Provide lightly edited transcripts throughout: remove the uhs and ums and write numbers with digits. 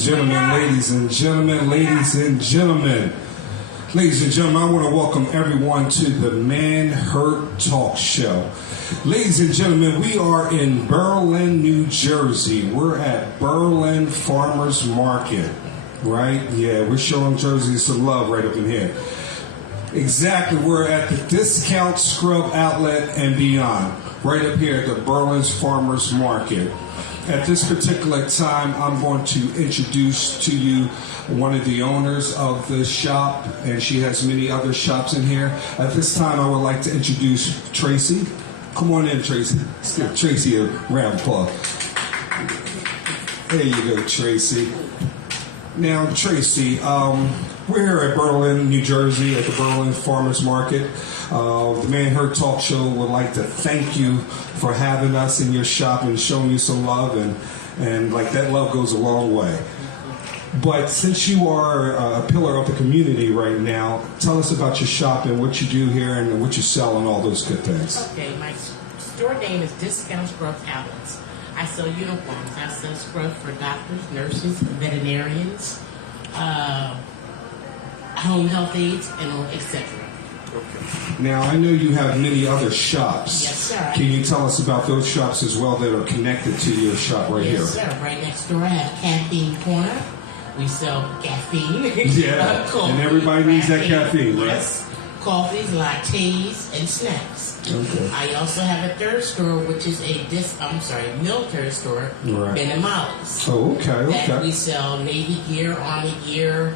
gentlemen, ladies and gentlemen, ladies and gentlemen. Ladies and gentlemen, I want to welcome everyone to the Man Hurt Talk Show. Ladies and gentlemen, we are in Berlin, New Jersey. We're at Berlin Farmers Market, right? Yeah, we're showing Jersey some love right up in here. Exactly, we're at the Discount Scrub Outlet and Beyond, right up here at the Berlin Farmers Market. At this particular time, I'm going to introduce to you one of the owners of the shop, and she has many other shops in here. At this time, I would like to introduce Tracy. Come on in, Tracy. Let's give Tracy a round of applause. There you go, Tracy. Now, Tracy, we're here at Berlin, New Jersey, at the Berlin Farmers Market. The Man Hurt Talk Show would like to thank you for having us in your shop and showing you some love, and like that love goes a long way. But since you are a pillar of the community right now, tell us about your shop and what you do here and what you sell and all those good things. Okay, my store name is Discount Scrub Outlets. I sell uniforms. I sell scrubs for doctors, nurses, veterinarians, home health aides, and etc. Okay. Now, I know you have many other shops. Yes, sir. Can you tell us about those shops as well that are connected to your shop right here? Yes, sir. Right next door, I have Caffeine Corner. We sell caffeine. Yeah, coffee, and everybody needs that caffeine, right? Yes. Coffees, lattes, and snacks. Okay. I also have a third store, which is military store, right. Ben & Molly's. Oh, okay, That we sell Navy gear, Army gear,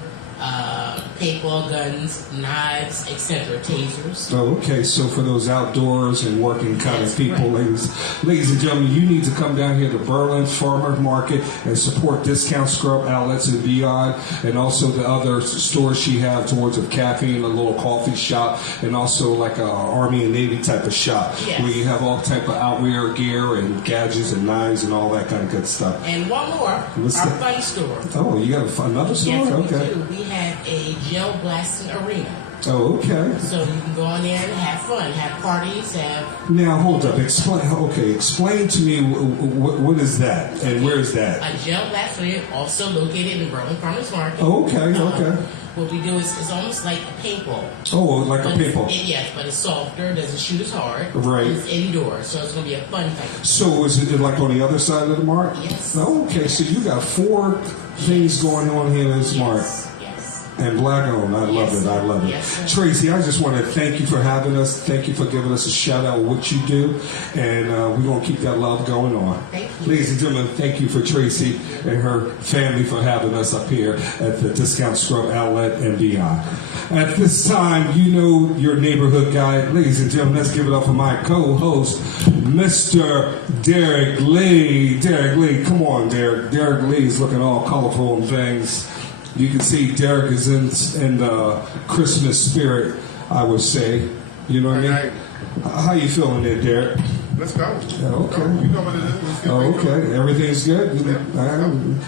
paintball guns, knives, etc., tasers. Oh, okay. So for those outdoors and working kind of people, ladies and gentlemen, you need to come down here to Berlin Farmer Market and support Discount Scrub Outlets and Beyond, and also the other stores she have towards of caffeine, a little coffee shop, and also like a Army and Navy type of shop where you have all type of outwear gear and gadgets and knives and all that kind of good stuff. And one more, our fun store. Oh, you got another store? Yes, okay. We do. We have a gel blasting arena. Oh, okay. So you can go in there and have fun, have parties, have... Now, hold up. Explain to me what is that and where is that? A gel blast arena, also located in Berlin Farmers Market. Oh, okay, okay. What we do is it's almost like a paintball. Oh, like a paintball. Yes, but it's softer, doesn't shoot as hard. Right. It's indoors, so it's going to be a fun thing. So is it like on the other side of the mark? Yes. Oh, okay, so you got 4 things going on here in this mark. And black on. I love it. I love it. Yes, Tracy, I just want to thank you for having us. Thank you for giving us a shout out of what you do. And we're going to keep that love going on. Thank you. Ladies and gentlemen, thank you for Tracy and her family for having us up here at the Discount Scrub Outlet and Beyond. At this time, you know your neighborhood guy. Ladies and gentlemen, let's give it up for my co-host, Mr. Derek Lee. Derek Lee, come on, Derek. Derek Lee is looking all colorful and things. You can see Derek is in the Christmas spirit, I would say. You know what I mean? How you feeling there, Derek? Let's go. Okay. You know what it is. Okay. Everything's good?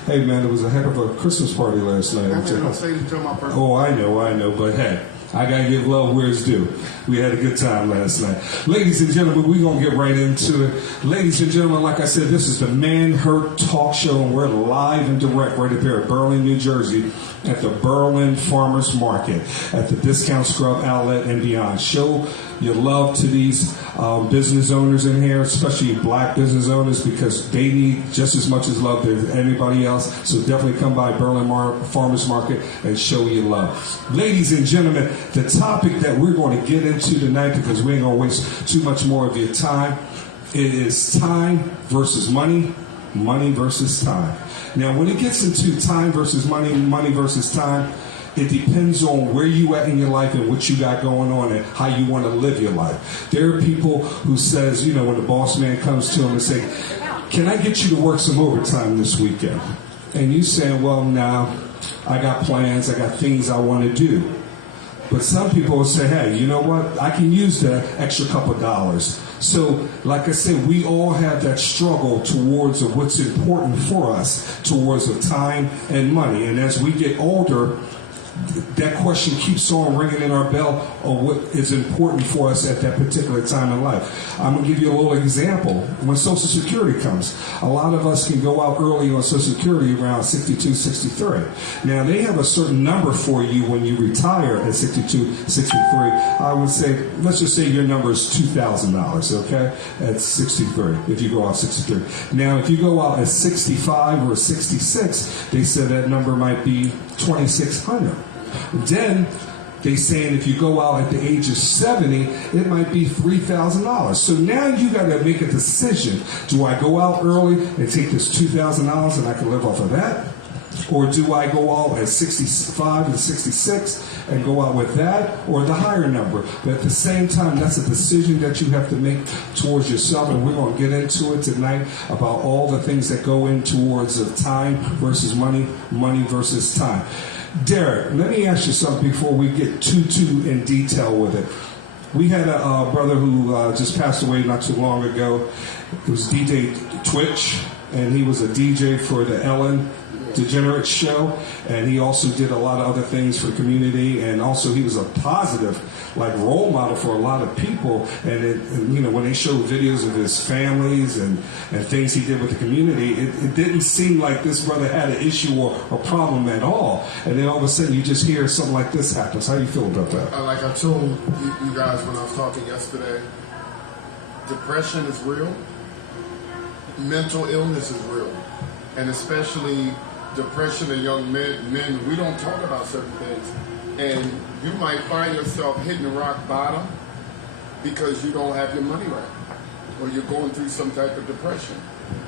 Hey, man, it was a heck of a Christmas party last night. I don't say this until my birthday. Oh, I know. But hey, I got to give love where it's due. We had a good time last night. Ladies and gentlemen, we're going to get right into it. Ladies and gentlemen, like I said, this is the Man Hurt Talk Show, and we're live and direct right up here at Berlin, New Jersey, at the Berlin Farmers Market, at the Discount Scrub Outlet and Beyond. Show your love to these business owners in here, especially black business owners, because they need just as much as love as anybody else. So definitely come by Berlin Farmers Market and show your love. Ladies and gentlemen, the topic that we're going to get into tonight, because we ain't going to waste too much more of your time, it is time versus money, money versus time. Now, when it gets into time versus money, money versus time, it depends on where you at in your life and what you got going on and how you want to live your life. There are people who says, you know, when the boss man comes to them and say, can I get you to work some overtime this weekend? And you say, well, now I got plans, I got things I want to do. But some people will say, hey, you know what? I can use the extra couple of dollars. So, like I said, we all have that struggle towards what's important for us, towards of time and money. And as we get older, that question keeps on ringing in our bell of what is important for us at that particular time in life. I'm going to give you a little example. When Social Security comes, a lot of us can go out early on Social Security around 62, 63. Now, they have a certain number for you when you retire at 62, 63. I would say, let's just say your number is $2,000, okay, at 63, if you go out 63. Now, if you go out at 65 or 66, they said that number might be 2,600. Then they saying if you go out at the age of 70, it might be $3,000. So now you got to make a decision. Do I go out early and take this $2,000 and I can live off of that? Or do I go out at 65 and 66 and go out with that or the higher number? But at the same time, that's a decision that you have to make towards yourself. And we're going to get into it tonight about all the things that go in towards of time versus money, money versus time. Derek, let me ask you something before we get too in detail with it. We had a brother who just passed away not too long ago. It was DJ Twitch, and he was a DJ for the Ellen DeGeneres show, and he also did a lot of other things for the community, and also he was a positive role model for a lot of people. And when they showed videos of his families and things he did with the community, it didn't seem like this brother had an issue or a problem at all. And then all of a sudden you just hear something like this happens. How do you feel about that? Like I told you guys when I was talking yesterday, depression is real, mental illness is real, and especially depression in young men, we don't talk about certain things. And you might find yourself hitting rock bottom because you don't have your money right, or you're going through some type of depression.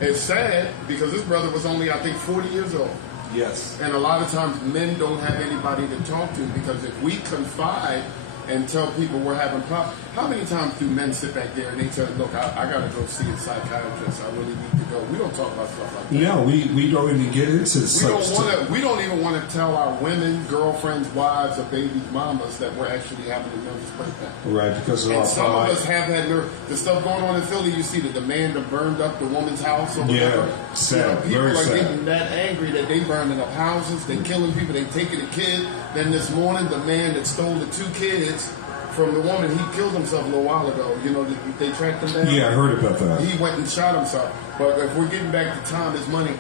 It's sad because this brother was only, I think, 40 years old. Yes. And a lot of times men don't have anybody to talk to, because if we confide and tell people we're having problems, how many times do men sit back there and they tell, look, I got to go see a psychiatrist, I really need to go. We don't talk about stuff like that. No, we don't even get into such. We don't even want to tell our women, girlfriends, wives, or baby mamas that we're actually having a nervous breakdown. Right, because of and our some pride. of us have had the stuff going on in Philly. You see the man that burned up the woman's house or whatever. Yeah, sad, people very are sad. getting that angry that they burning up houses, they killing people, they taking a kid. Then this morning, the man that stole the 2 kids from the woman, he killed himself a little while ago. They tracked him down. Yeah, I heard about that. He went and shot himself. But if we're getting back to time is money,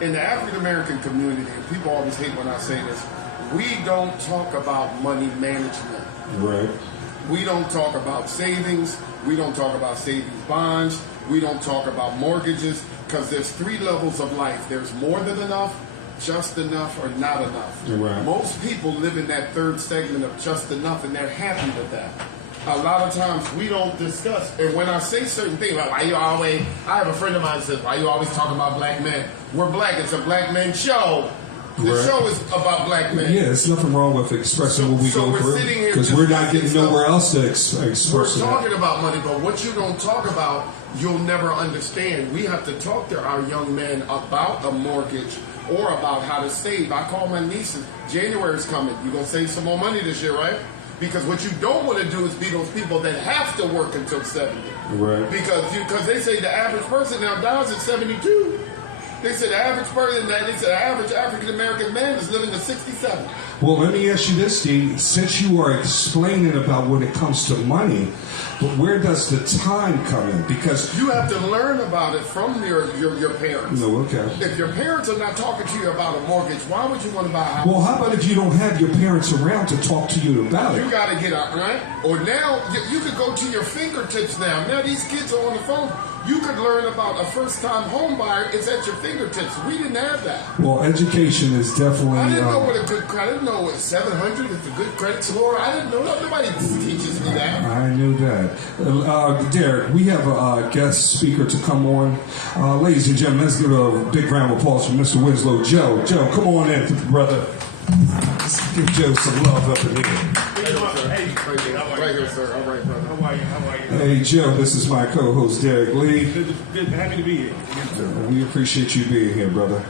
in the African American community, and people always hate when I say this, we don't talk about money management. Right. We don't talk about savings. We don't talk about savings bonds. We don't talk about mortgages, because there's 3 levels of life. There's more than enough, just enough, or not enough. Right. Most people live in that 3rd segment of just enough, and they're happy with that. A lot of times we don't discuss, and when I say certain things, like why you always, I have a friend of mine that says, why you always talking about black men? We're black, it's a black men show. The Right. show is about black men. Yeah, there's nothing wrong with expressing what we So go we're through, sitting here because we're not discussing getting nowhere stuff. else to express We're that. talking about money, but what you don't talk about, you'll never understand. We have to talk to our young men about a mortgage or about how to save. I call my nieces, January's coming. You're going to save some more money this year, right? Because what you don't want to do is be those people that have to work until 70. Right. Because they say the average person now dies at 72. They said the average person, the average African American man is living to 67. Well, let me ask you this, Steve. Since you are explaining about when it comes to money, but where does the time come in? Because you have to learn about it from your parents. No, okay. If your parents are not talking to you about a mortgage, why would you want to buy a house? Well, how about if you don't have your parents around to talk to you about it? You got to get out, right? Or now, you could go to your fingertips now. Now these kids are on the phone. You could learn about a first-time home buyer. It's at your fingertips. We didn't have that. Well, education is definitely... I didn't know what a good credit. I didn't know what 700 is a good credit score. I didn't know that. Nobody teaches me that. I knew that. Derek, we have a guest speaker to come on. Ladies and gentlemen, let's give a big round of applause for Mr. Winslow. Joe, come on in, brother. Let's give Joe some love up in here. Right here, sir. All right, brother. How are you? Hey, Joe, this is my co-host, Derek Lee. Good. Happy to be here. We appreciate you being here, brother.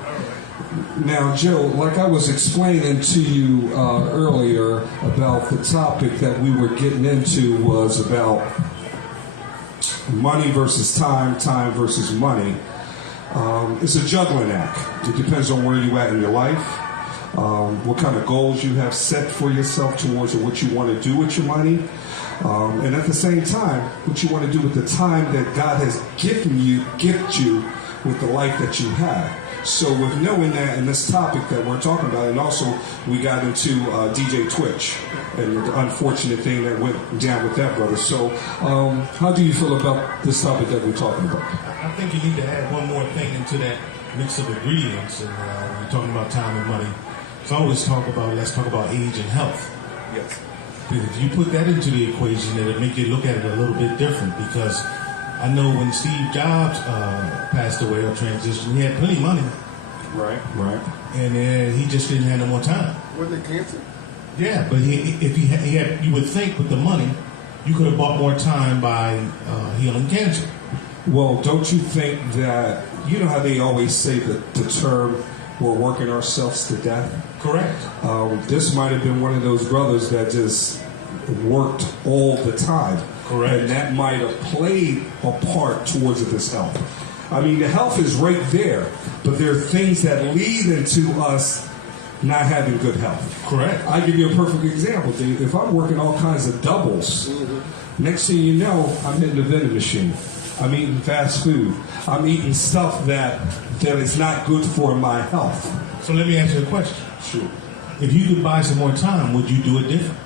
Now, Joe, like I was explaining to you earlier about the topic that we were getting into was about money versus time versus money. It's a juggling act. It depends on where you're at in your life. what kind of goals you have set for yourself towards what you want to do with your money. And at the same time, what you want to do with the time that God has gifted you with the life that you have. So with knowing that and this topic that we're talking about, and also we got into DJ Twitch and the unfortunate thing that went down with that, brother. So how do you feel about this topic that we're talking about? I think you need to add one more thing into that mix of ingredients. And when you're talking about time and money, so I always let's talk about age and health. Yes. If you put that into the equation, it'll make you look at it a little bit different, because I know when Steve Jobs passed away or transitioned, he had plenty of money. Right. And he just didn't have no more time. Wasn't it cancer? Yeah, but if he had, you would think with the money, you could have bought more time by healing cancer. Well, don't you think that, you know how they always say the term, we're working ourselves to death? Correct. This might have been one of those brothers that just worked all the time. Correct. And that might have played a part towards this health. I mean, the health is right there, but there are things that lead into us not having good health. Correct. I give you a perfect example, Dave. If I'm working all kinds of doubles, next thing you know, I'm hitting the vending machine. I'm eating fast food. I'm eating stuff that is not good for my health. So let me ask you a question. Sure. If you could buy some more time, would you do it different?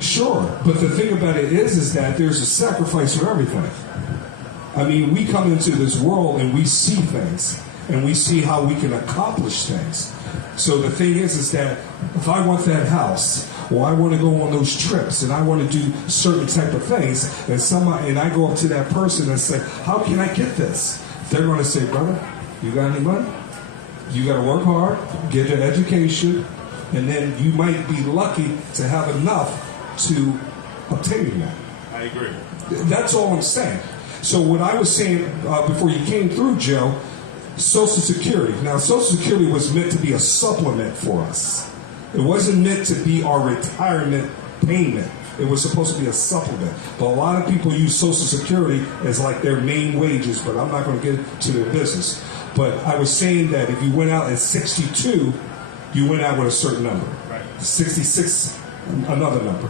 Sure, but the thing about it is that there's a sacrifice for everything. I mean, we come into this world and we see things, and we see how we can accomplish things. So the thing is that if I want that house, or I want to go on those trips, and I want to do certain type of things, and I go up to that person and say, how can I get this? They're going to say, brother, you got any money? You got to work hard, get an education, and then you might be lucky to have enough to obtain that. I agree. That's all I'm saying. So what I was saying before you came through, Joe, Social Security. Now, Social Security was meant to be a supplement for us. It wasn't meant to be our retirement payment. It was supposed to be a supplement. But a lot of people use Social Security as like their main wages, but I'm not going to get into their business. But I was saying that if you went out at 62, you went out with a certain number. Right. 66, another number.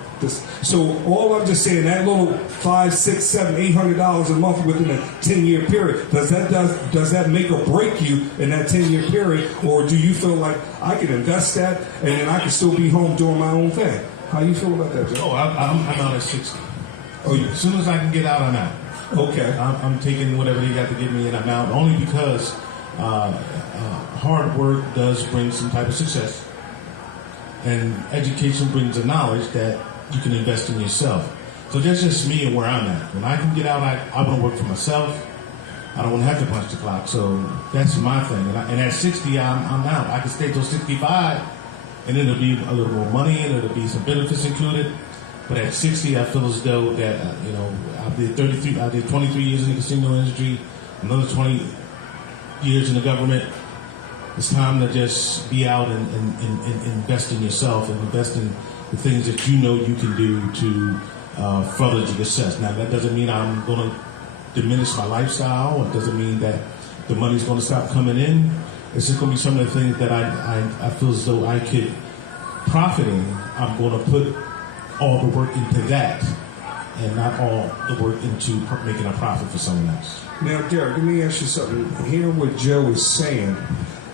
So all I'm just saying, that little $500, $600, $700, $800 a month within a 10-year period, does that make or break you in that 10-year period, or do you feel like I can invest that and then I can still be home doing my own thing? How you feel about that, Joe? Oh, I'm out at 60. Oh, As soon as I can get out, I'm out. okay. I'm taking whatever they got to give me, and I'm out. Only because hard work does bring some type of success. And education brings the knowledge that you can invest in yourself. So that's just me and where I'm at. When I can get out, I want to work for myself. I don't want to have to punch the clock. So that's my thing. And at 60, I'm out. I can stay till 65, and it'll be a little more money, and it'll be some benefits included. But at 60, I feel as though that, I did 23 years in the casino industry, another 20 years in the government. It's time to just be out and invest in yourself and invest in the things that you know you can do to further your success. Now, that doesn't mean I'm going to diminish my lifestyle. It doesn't mean that the money's going to stop coming in. It's just going to be some of the things that I feel as though I could profit in. I'm going to put all the work into that and not all the work into making a profit for someone else. Now, Derek, let me ask you something. Hearing what Joe is saying,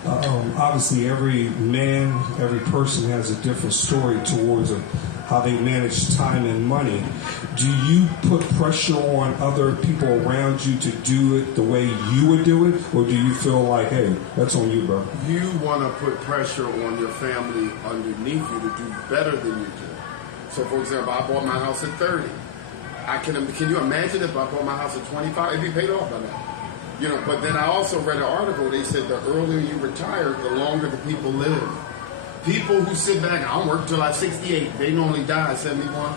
obviously every man, every person has a different story towards how they manage time and money. Do you put pressure on other people around you to do it the way you would do it? Or do you feel like, hey, that's on you, bro? You want to put pressure on your family underneath you to do better than you do. So, for example, I bought my house at 30. Can you imagine if I bought my house at 25? It'd be paid off by now. But then I also read an article. They said the earlier you retire, the longer the people live. People who sit back, I'll work till I'm 68. They normally die at 71.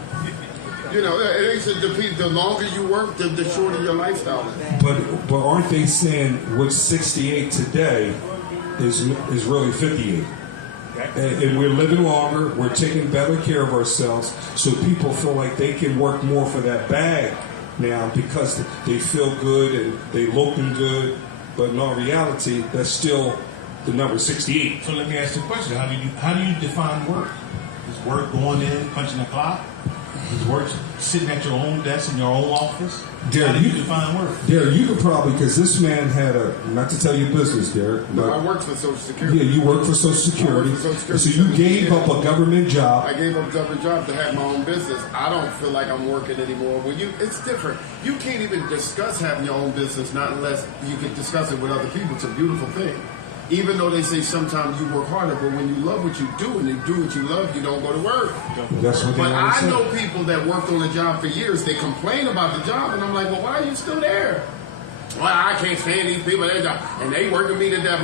They said the longer you work, the shorter your lifestyle is. But aren't they saying what's 68 today is really 58? And we're living longer, we're taking better care of ourselves, so people feel like they can work more for that bag now because they feel good and they looking good, but in all reality, that's still the number 68. So let me ask you a question. How do you define work? Is work going in, punching the clock? Is work sitting at your own desk in your own office? Derek, how do you define work? Derek, you could probably, because this man had not to tell your business, Derek. No, but I worked for Social Security. Yeah, you work for Social Security. I worked for Social Security. So you gave up a government job. I gave up a government job to have my own business. I don't feel like I'm working anymore. It's different. You can't even discuss having your own business, not unless you can discuss it with other people. It's a beautiful thing. Even though they say sometimes you work harder, but when you love what you do and you do what you love, you don't go to work. That's what they But always I say. know people that worked on a job for years. They complain about the job, and I'm like, well, why are you still there? Well, I can't stand these people at their job, and they working me to death.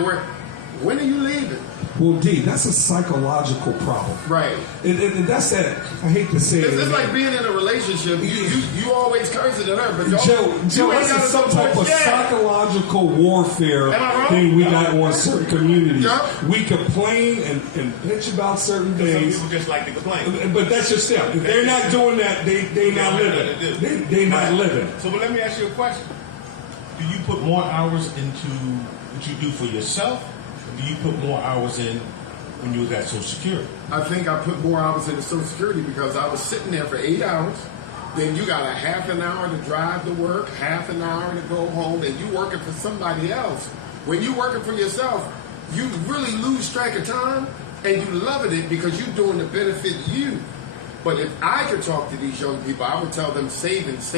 When are you leaving? Well, D, that's a psychological problem. Right. And that's that. I hate to say it. It's like being in a relationship. You always cursing at her, but Joe, you ain't that's got some type of psychological warfare Am I wrong? thing we got on certain communities. Yeah. We complain and bitch about certain Some things. people just like to complain. But that's just them. If they're not doing that, they not living. They not living. So, but let me ask you a question. Do you put more hours into what you do for yourself? Or do you put more hours in when you was at Social Security? I think I put more hours into Social Security because I was sitting there for 8 hours. Then you got a half an hour to drive to work, half an hour to go home, and you working for somebody else. When you working for yourself, you really lose track of time, and you loving it because you're doing the benefit of you. But if I could talk to these young people, I would tell them savings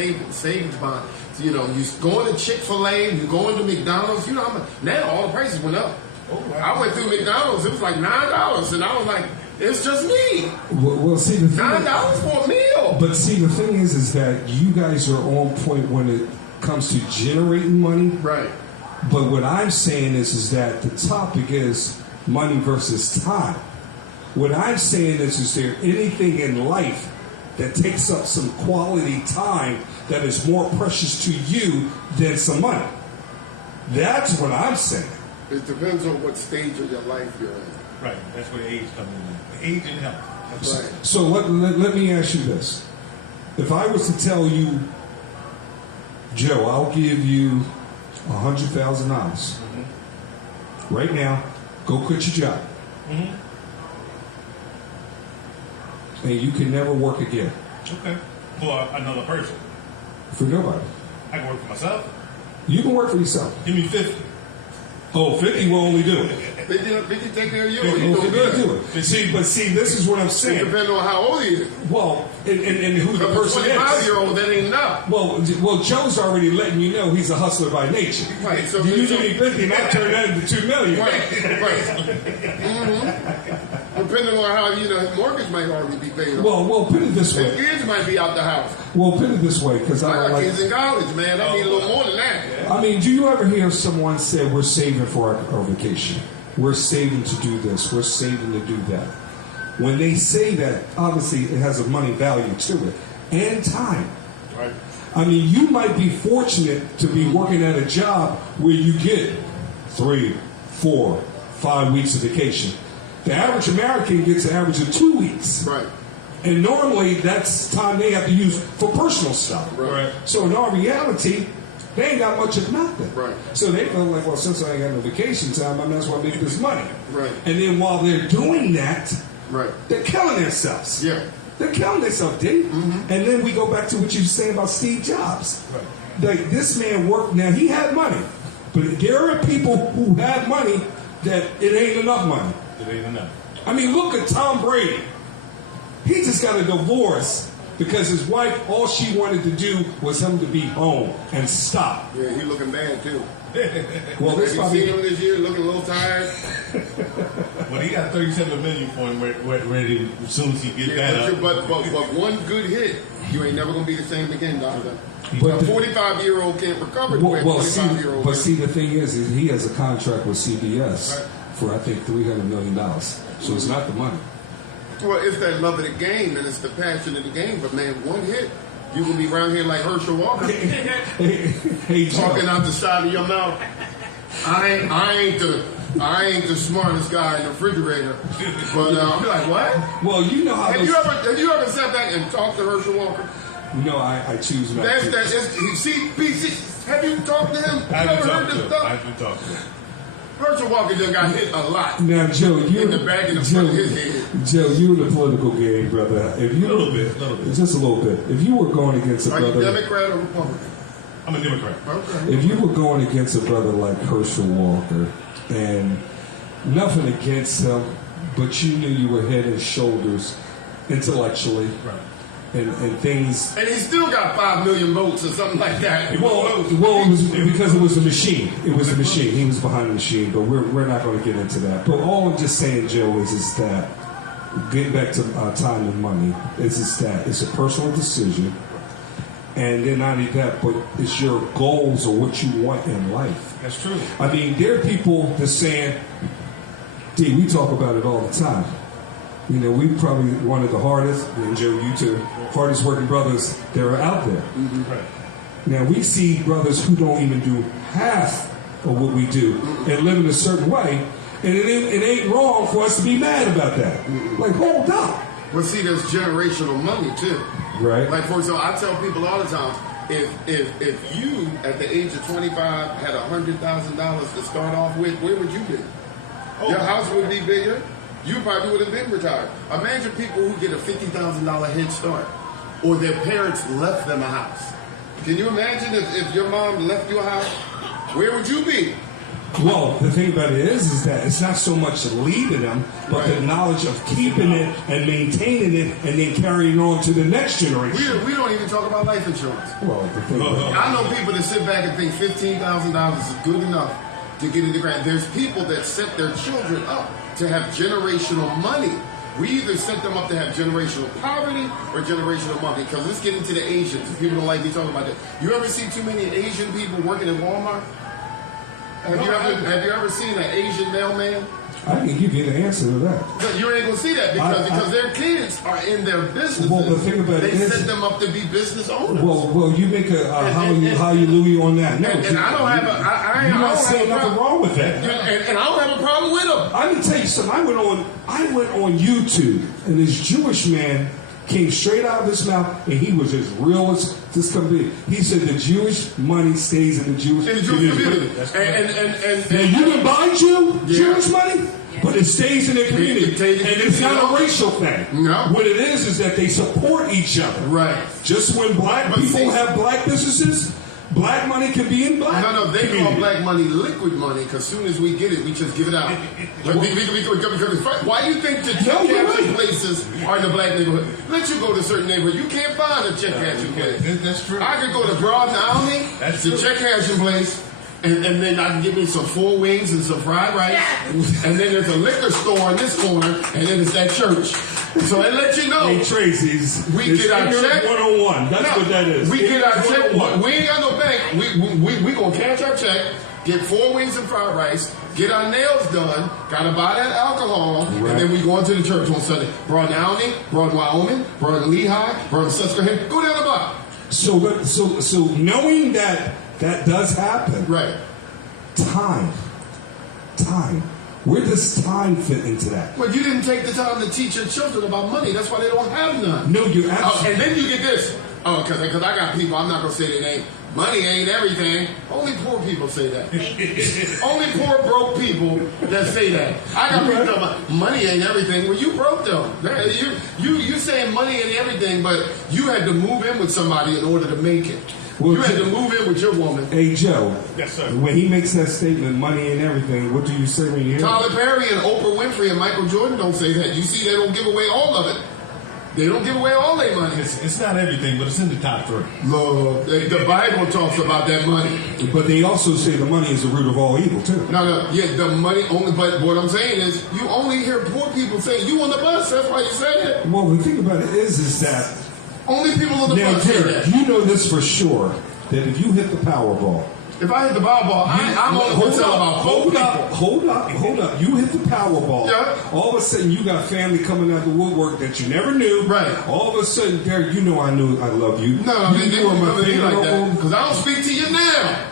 bond. You know, you going to Chick-fil-A, you going to McDonald's. You know, now all the prices went up. Oh, wow. I went through McDonald's. It was like $9, and I was like, it's just me. Well, see the thing. $9 for a meal. But see, the thing is that you guys are on point when it comes to generating money. Right. But what I'm saying is that the topic is money versus time. What I'm saying is there anything in life that takes up some quality time that is more precious to you than some money? That's what I'm saying. It depends on what stage of your life you're in. Right. That's where the age comes in. The age and health. That's Right. So let me ask you this. If I was to tell you, Joe, I'll give you $100,000 right now, go quit your job. And you can never work again. Okay. For another person. For nobody. I can work for myself. You can work for yourself. Give me 50. Oh, 50 will only do it. They take care of you. Oh, You 50 doing will good. do it. See, this is what I'm It saying. depends on how old he is. Well, and who the For a person is. 25-year-old, that ain't enough. Well, Joe's already letting you know he's a hustler by nature. Right. So You usually 50, and I turn that into $2 million. Right. Depending on how, his mortgage might already be paid off. Well, put it this His way. kids might be out the house. Well, put it this way, because I I got like. kids in college, man. I need a little more than that. I mean, do you ever hear someone say, "We're saving for our vacation. We're saving to do this. We're saving to do that." When they say that, obviously it has a money value to it and time. Right. I mean, you might be fortunate to be working at a job where you get 3, 4, 5 weeks of vacation. The average American gets an average of 2 weeks. Right. And normally that's time they have to use for personal stuff. Right. So in our reality, they ain't got much of nothing. Right. So they feel like, well, since I ain't got no vacation time, I might as well make this money. Right. And then while they're doing that, Right. they're killing themselves. Yeah. They're killing themselves, D. And then we go back to what you were saying about Steve Jobs. Right. Like, this man worked, now he had money. But there are people who have money that it ain't enough money. It ain't enough. I mean, look at Tom Brady. He just got a divorce because his wife, all she wanted to do was him to be home and stop. Yeah, he looking bad, too. Well, this Have you probably seen him this year looking a little tired? Well, he got $37 million for him ready as soon as he gets that up. But one good hit, you ain't never going to be the same again, doctor. But A the- 45-year-old can't recover the way a 25-year-old but see, the thing is he has a contract with CBS Right. for I think $300 million. So it's not the money. Well, it's that love of the game and it's the passion of the game. But, man, one hit, you can be around here like Herschel Walker. Hey, Joe. Talking out the side of your mouth. I ain't the smartest guy in the refrigerator. But I'm like, what? Well, you know how Have you ever sat back and talked to Herschel Walker? No, I choose not That's to. that. See, BC, have you talked to him? I You haven't ever heard talked to this him. stuff? I haven't talked to him. Herschel Walker done got hit a lot. Now, Joe, you In the back and the front of his head. Joe, you in the political game, brother. If you A little bit. just a little bit. If you were going against a Are you brother, Democrat or Republican? I'm a Democrat. Okay. if you were going against a brother like Herschel Walker, and nothing against him, but you knew you were head and shoulders intellectually, Right. and things. And he still got 5 million votes or something like that. Well, it was because it was a machine. It was a machine. He was behind the machine, but we're not going to get into that. But all I'm just saying, Joe, is that getting back to time and money, is that it's a personal decision, and then not only that, but it's your goals or what you want in life. That's true. I mean, there are people that's saying, D, we talk about it all the time. You know, we probably one of the hardest, and Joe, you too, hardest working brothers that are out there. Right. Now, we see brothers who don't even do half of what we do and live in a certain way, and it ain't wrong for us to be mad about that. Like, hold up. But see, there's generational money too. Right. Like, for example, I tell people all the time, if you at the age of 25 had $100,000 to start off with, where would you be? Your house would be bigger. You probably would have been retired. Imagine people who get a $50,000 head start, or their parents left them a house. Can you imagine if your mom left you a house? Where would you be? Well, the thing about it is that it's not so much leaving them, but the knowledge of keeping it and maintaining it and then carrying it on to the next generation. We don't even talk about life insurance. Well, the thing about it, I know people that sit back and think $15,000 is good enough to get in the ground. There's people that set their children up to have generational money. We either set them up to have generational poverty or generational money. Because let's get into the Asians. People don't like me talking about that. You ever see too many Asian people working at Walmart? Have you ever seen an Asian mailman? I can give you the answer to that. You ain't gonna see that because their kids are in their businesses. Well, the thing about they it is, set them up to be business owners. Well, you make a hallelujah on that. No, and I don't have a. You're not saying nothing wrong with that. And I don't have a problem with them. I can tell you something. I went on YouTube, and this Jewish man came straight out of his mouth, and he was as real as this can be. He said the Jewish money stays in the Jewish community. Now you can buy Jewish money, but it stays in the community, and it's not a racial thing. No. What it is that they support each other. Right. Just when black people have black businesses, black money can be in black. No, they call black money liquid money because soon as we get it, we just give it out. Why do you think the check cashing places are in the black neighborhood? Let you go to certain neighborhood. You can't find a check cashing place. That's true. I could go to Broad Naomi, the check cashing place, and then I can get me some 4 wings and some fried rice. And then there's a liquor store in this corner, and then it's that church. So they let you know. Hey, Tracy's. We get our check 101. That's what that is. We get our check. 101. We ain't got no bank. We gonna cash our check, get 4 wings and fried rice, get our nails done, gotta buy that alcohol, and then we go into the church on Sunday. Broad Naomi, Broad Wyoming, Broad Lehigh, Broad Susquehanna. Go down the block. So knowing that does happen. Right. Time. Where does time fit into that? Well, you didn't take the time to teach your children about money. That's why they don't have none. No, you absolutely. And then you get this. Oh, because I got people. I'm not gonna say their name. Money ain't everything. Only poor people say that. Only poor broke people that say that. I got people talking about money ain't everything. Well, you broke though. You saying money ain't everything, but you had to move in with somebody in order to make it. Well, you had to move in with your woman. Hey, Joe. Yes, sir. When he makes that statement, money ain't everything, what do you say when you hear it? Tyler Perry and Oprah Winfrey and Michael Jordan don't say that. You see, they don't give away all of it. They don't give away all their money. It's not everything, but it's in the top 3. Look, the Bible talks about that money. But they also say the money is the root of all evil, too. No, yeah, the money only, but what I'm saying is, you only hear poor people say, you on the bus, that's why you say it. Well, the thing about it is that... Only people on the now, bus say Derek, that. you know this for sure, that if you hit the Powerball... If I hit the Powerball, I'm only going to tell about poor people. Hold up. You hit the Powerball. Yeah. All of a sudden, you got family coming out the woodwork that you never knew. Right. All of a sudden, Derek, you know I love you. No, you won't my come to me like favorite that. Because I don't speak to you now.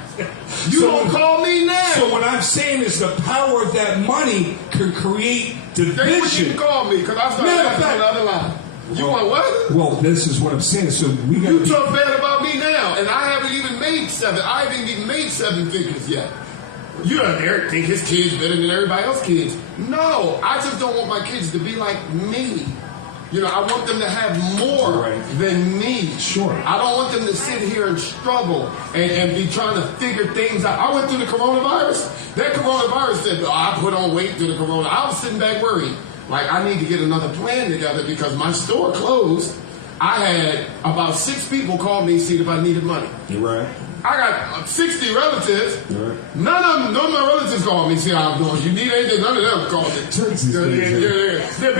You So don't call me now. So what I'm saying is the power of that money can create That's what division. you call me, because I started asking on the other line. You want what? Well, this is what I'm saying. So we got You talk bad about me now, and I haven't even made 7. I haven't even made 7 figures yet. You don't think his kids better than everybody else's kids. No, I just don't want my kids to be like me. You know, I want them to have more than me. Sure. I don't want them to sit here and struggle and be trying to figure things out. I went through the coronavirus. That coronavirus said, I put on weight through the corona. I was sitting back worried. Like, I need to get another plan together because my store closed. I had about 6 people call me, see if I needed money. You're right. I got 60 relatives. Right. None of my relatives called me, see how I'm doing. You need anything? None of them called me. Yeah, because they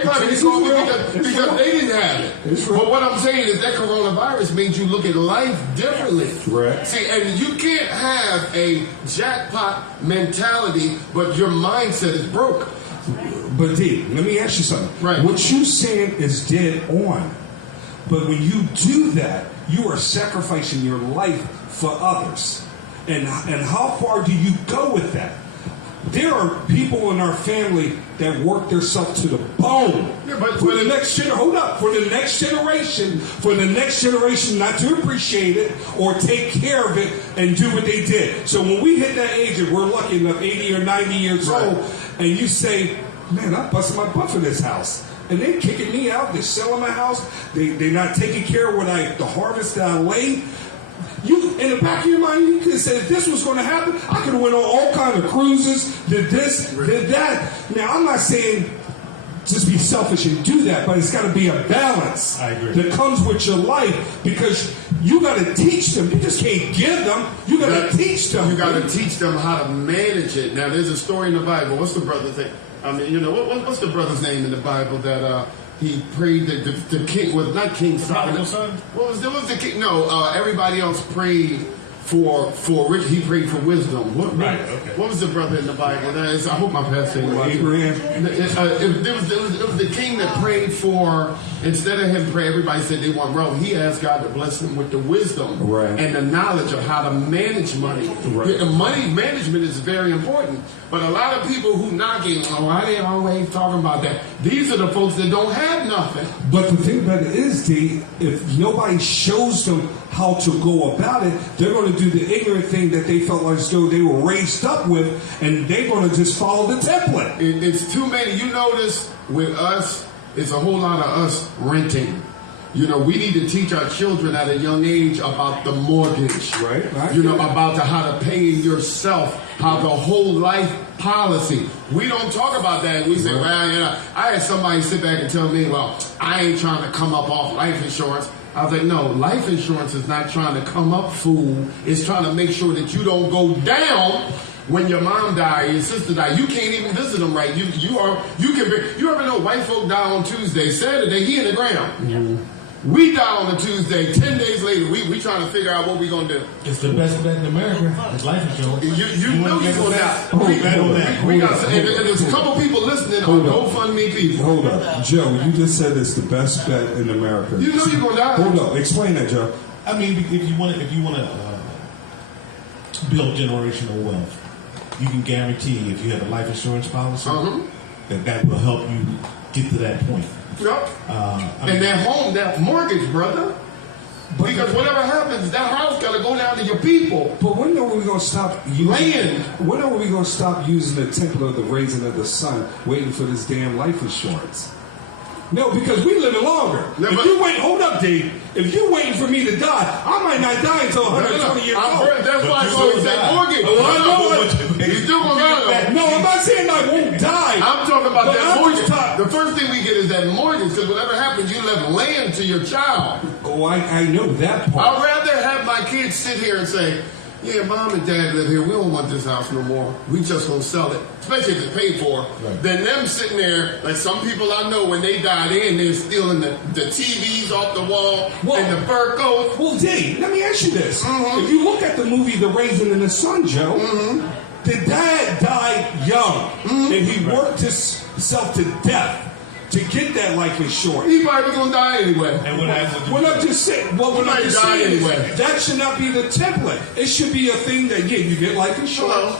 probably didn't call me because they didn't have it. But what I'm saying is that coronavirus made you look at life differently. Right. See, and you can't have a jackpot mentality, but your mindset is broke. But D, let me ask you something. Right. What you saying is dead on. But when you do that, you are sacrificing your life for others. And how far do you go with that? There are people in our family that work themselves to the bone. Yeah, but for the next generation not to appreciate it or take care of it and do what they did. So when we hit that age and we're lucky enough, 80 or 90 years old, and you say, man, I busted my butt for this house. And they're kicking me out. They're selling my house. They're not taking care of the harvest that I laid. You, in the back of your mind, you could have said, if this was going to happen, I could have went on all kinds of cruises, did this, did that. Now, I'm not saying just be selfish and do that, but it's got to be a balance that comes with your life because you got to teach them. You just can't give them. You got to teach them. You got to teach them how to manage it. Now, there's a story in the Bible. What's the brother thing? I mean, you know, what's the brother's name in the Bible that he prayed that the king was not King Solomon. What was the king? No, everybody else prayed for rich. He prayed for wisdom. What was the brother in the Bible? I hope my pastor ain't watching. Abraham. It was the king that prayed for. Instead of him pray, everybody said they want wealth. He asked God to bless him with the wisdom and the knowledge of how to manage money. The money management is very important. But a lot of people who knocking, why they always talking about that? These are the folks that don't have nothing. But the thing about it is, D, if nobody shows them how to go about it, they're going to do the ignorant thing that they felt like as though they were raised up with, and they're going to just follow the template. It's too many. You notice with us, it's a whole lot of us renting. You know, we need to teach our children at a young age about the mortgage. Right. You know, about how to pay yourself, how the whole life policy. We don't talk about that. We say, well, you know, I had somebody sit back and tell me, well, I ain't trying to come up off life insurance. I was like, no, life insurance is not trying to come up, fool. It's trying to make sure that you don't go down when your mom died, your sister died. You can't even visit them right. You ever know white folk die on Tuesday, Saturday, he in the ground. Mm-hmm. We die on a Tuesday. 10 days later, we trying to figure out what we gonna do. It's the best bet in America. It's life insurance. You know you're gonna die. We got. And there's a couple people listening on GoFundMe people. Hold up, Joe. You just said it's the best bet in America. You know you're gonna die. Hold up. Explain that, Joe. I mean, if you want to build generational wealth, you can guarantee if you have a life insurance policy that will help you get to that point. Yep. And that home, that mortgage, brother. Because whatever happens, that house got to go down to your people. But when are we going to stop using? When are we going to stop using the template of the raising of the sun, waiting for this damn life insurance? No, because we living longer. No, if you wait, hold up, Dave. If you're waiting for me to die, I might not die until 120 years old. That's why I always say mortgage. You still gonna die. No, I'm not saying I won't die. I'm talking about that mortgage. The first thing we get is that mortgage, because whatever happens, you left land to your child. Oh, I know that part. I'd rather have my kids sit here and say, yeah, mom and dad live here. We don't want this house no more. We just gonna sell it, especially if it's paid for. Then them sitting there, like some people I know, when they die, they're stealing the TVs off the wall and the fur coats. Well, Dave, let me ask you this: if you look at the movie The Raisin and the Sun, Joe, the dad died young, and he worked himself to death to get that life insurance. He probably was gonna die anyway. And what happened? What I'm just saying, that should not be the template. It should be a thing that you get life insurance.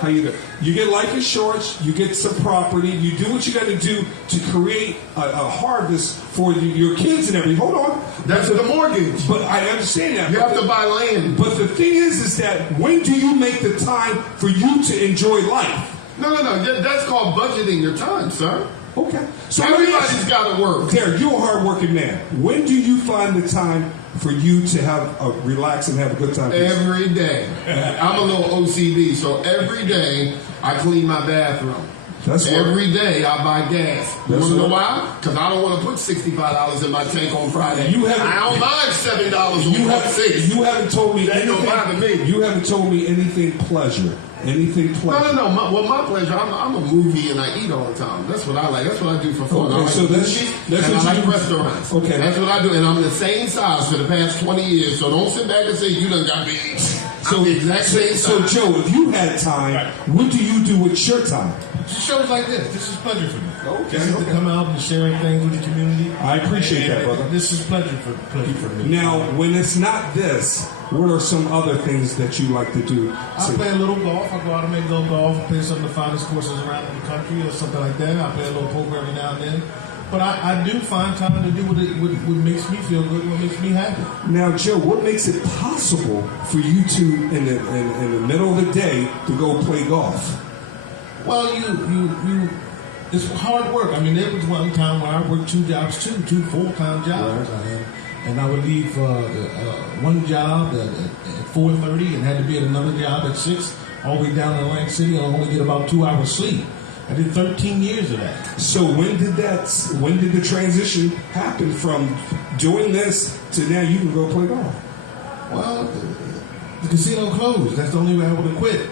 How you doing? You get life insurance, you get some property, you do what you got to do to create a harvest for your kids and everything. Hold on. That's the mortgage. But I understand that. You have to buy land. But the thing is that when do you make the time for you to enjoy life? No. That's called budgeting your time, sir. Okay. So Everybody's got to work. Derek, you're a hard-working man. When do you find the time for you to relax and have a good time? Every day. I'm a little OCD, so every day I clean my bathroom. Every day I buy gas. You want to know why? Because I don't want to put $65 in my tank on Friday. I don't mind $7 on You haven't told me that don't bother me. You haven't told me anything pleasure. Anything pleasure? No. My pleasure. I'm a movie and I eat all the time. That's what I like. That's what I do for fun. Okay, I like so movies and I like restaurants. Okay, that's what I do. And I'm the same size for the past 20 years. So don't sit back and say you done got big. I'm the exact same size. So Joe, if you had time, what do you do with your time? Shows like this. This is pleasure for me. Okay. To come out and sharing things with the community. I appreciate that, brother. This is pleasure for me. Now, when it's not this, what are some other things that you like to do? I play a little golf. I go out and make a little golf. Play some of the finest courses around the country or something like that. I play a little poker every now and then. But I do find time to do what makes me feel good, what makes me happy. Now, Joe, what makes it possible for you to, in the middle of the day, to go play golf? Well, you it's hard work. I mean, there was one time when I worked two jobs, two full-time jobs. Right. And I would leave one job at 4:30 and had to be at another job at 6, all the way down in Atlantic City, and only get about 2 hours sleep. I did 13 years of that. So when did the transition happen from doing this to now you can go play golf? Well, the casino closed. That's the only way I would have quit.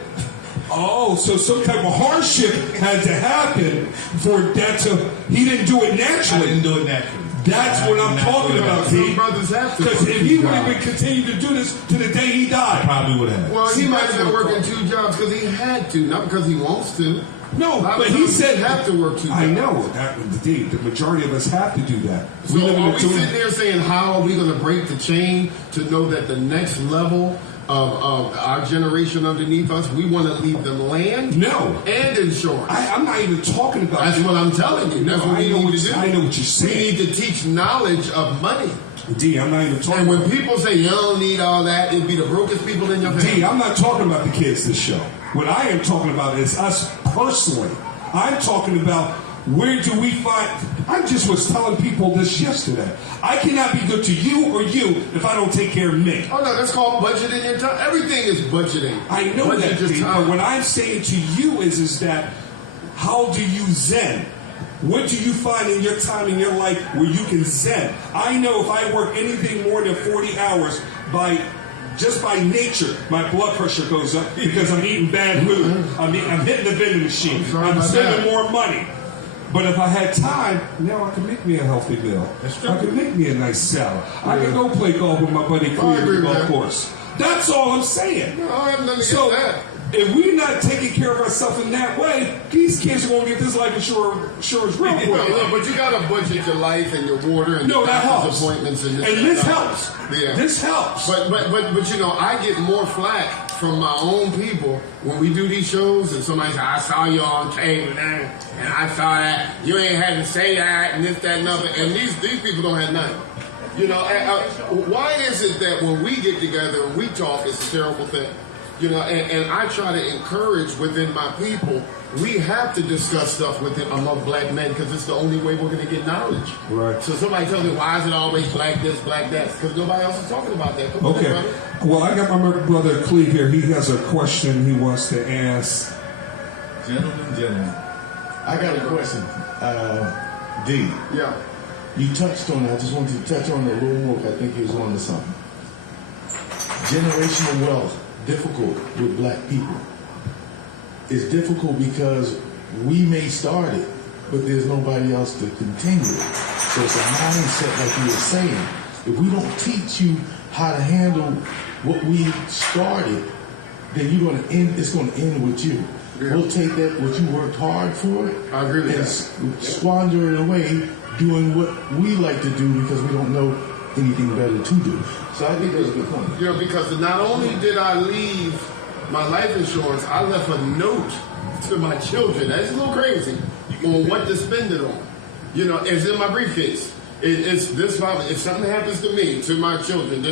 Oh, so some type of hardship had to happen for that to. He didn't do it naturally. I didn't do it naturally. That's what I'm talking about, D. Brothers have to. Because if he would have been continued to do this to the day he died, probably would have. Well, he might have been working 2 jobs because he had to, not because he wants to. No, but he said you have to work 2 jobs. I know that indeed. The majority of us have to do that. So are we sitting there saying, how are we going to break the chain to know that the next level of our generation underneath us, we want to leave them land? No. And insurance. I'm not even talking about That's what I'm telling you. That's what we need to do. I know what you're saying. We need to teach knowledge of money. D, I'm not even talking And when people say you don't need all that, it'd be the brokest people in your family. D, I'm not talking about the kids this show. What I am talking about is us personally. I'm talking about where do we find... I just was telling people this yesterday. I cannot be good to you or you if I don't take care of me. Oh, no, that's called budgeting your time. Everything is budgeting. I know that, D, but what I'm saying to you is that how do you zen? What do you find in your time in your life where you can zen? I know if I work anything more than 40 hours just by nature, my blood pressure goes up because I'm eating bad food. I'm hitting the vending machine. I'm spending more money. But if I had time, now I can make me a healthy meal. I can make me a nice salad. I can go play golf with my buddy Cleve at the golf course. That's all I'm saying. No, I have nothing against that. If we're not taking care of ourselves in that way, these kids are going to get this life insurance real quick. Look, but you got to budget your life and your water and your doctor's appointments and this helps. Yeah. This helps. But you know, I get more flack from my own people when we do these shows and somebody says, I saw you on cable, man, and I saw that. You ain't had to say that and this, that, and other. And these people don't have nothing. You know, why is it that when we get together and we talk, it's a terrible thing? You know, and I try to encourage within my people, we have to discuss stuff within among black men because it's the only way we're going to get knowledge. Right. So somebody tells me, why is it always black this, black that? Because nobody else is talking about that. Come okay. on, brother. Well, I got my brother Cleve here. He has a question he wants to ask. Gentlemen, I got a question. D. Yeah. You touched on it. I just wanted to touch on it a little more because I think he was on to something. Generational wealth. Difficult with black people. It's difficult because we may start it, but there's nobody else to continue it. So it's a mindset, like you were saying. If we don't teach you how to handle what we started, then you're going to end. It's going to end with you. Yeah. We'll take that what you worked hard for, I agree with and squander it away doing what we like to do because we don't know anything better to do. So I think that's a good point. You know, because not only did I leave my life insurance, I left a note to my children. That's a little crazy on what to spend it on. You know, it's in my briefcase. It's this probably. If something happens to me, to my children,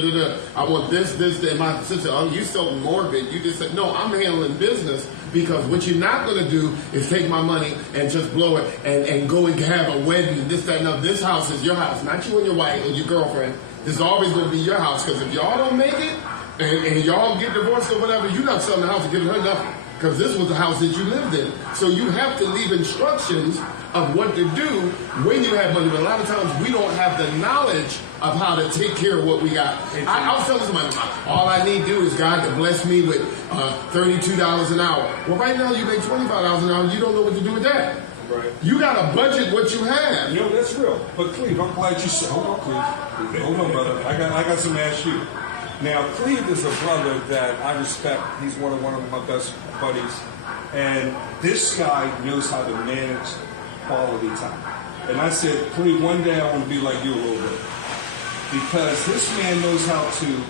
I want this, and my sister. Oh, you so morbid. You just said no. I'm handling business because what you're not going to do is take my money and just blow it and go and have a wedding and this, that, and other. This house is your house, not you and your wife or your girlfriend. This is always going to be your house because if y'all don't make it and y'all get divorced or whatever, you're not selling the house and giving her nothing because this was the house that you lived in. So you have to leave instructions of what to do when you have money. But a lot of times we don't have the knowledge of how to take care of what we got. I was telling somebody, all I need to do is God to bless me with $32 an hour. Well, right now you make $25 an hour and you don't know what to do with that. Right. You got to budget what you have. You know, that's real. But Cleve, I'm glad you said, hold on, Cleve. Hold on, brother. I got something to ask you. Now, Cleve is a brother that I respect. He's one of my best buddies. And this guy knows how to manage quality time. And I said, Cleve, one day I want to be like you a little bit. Because this man knows how to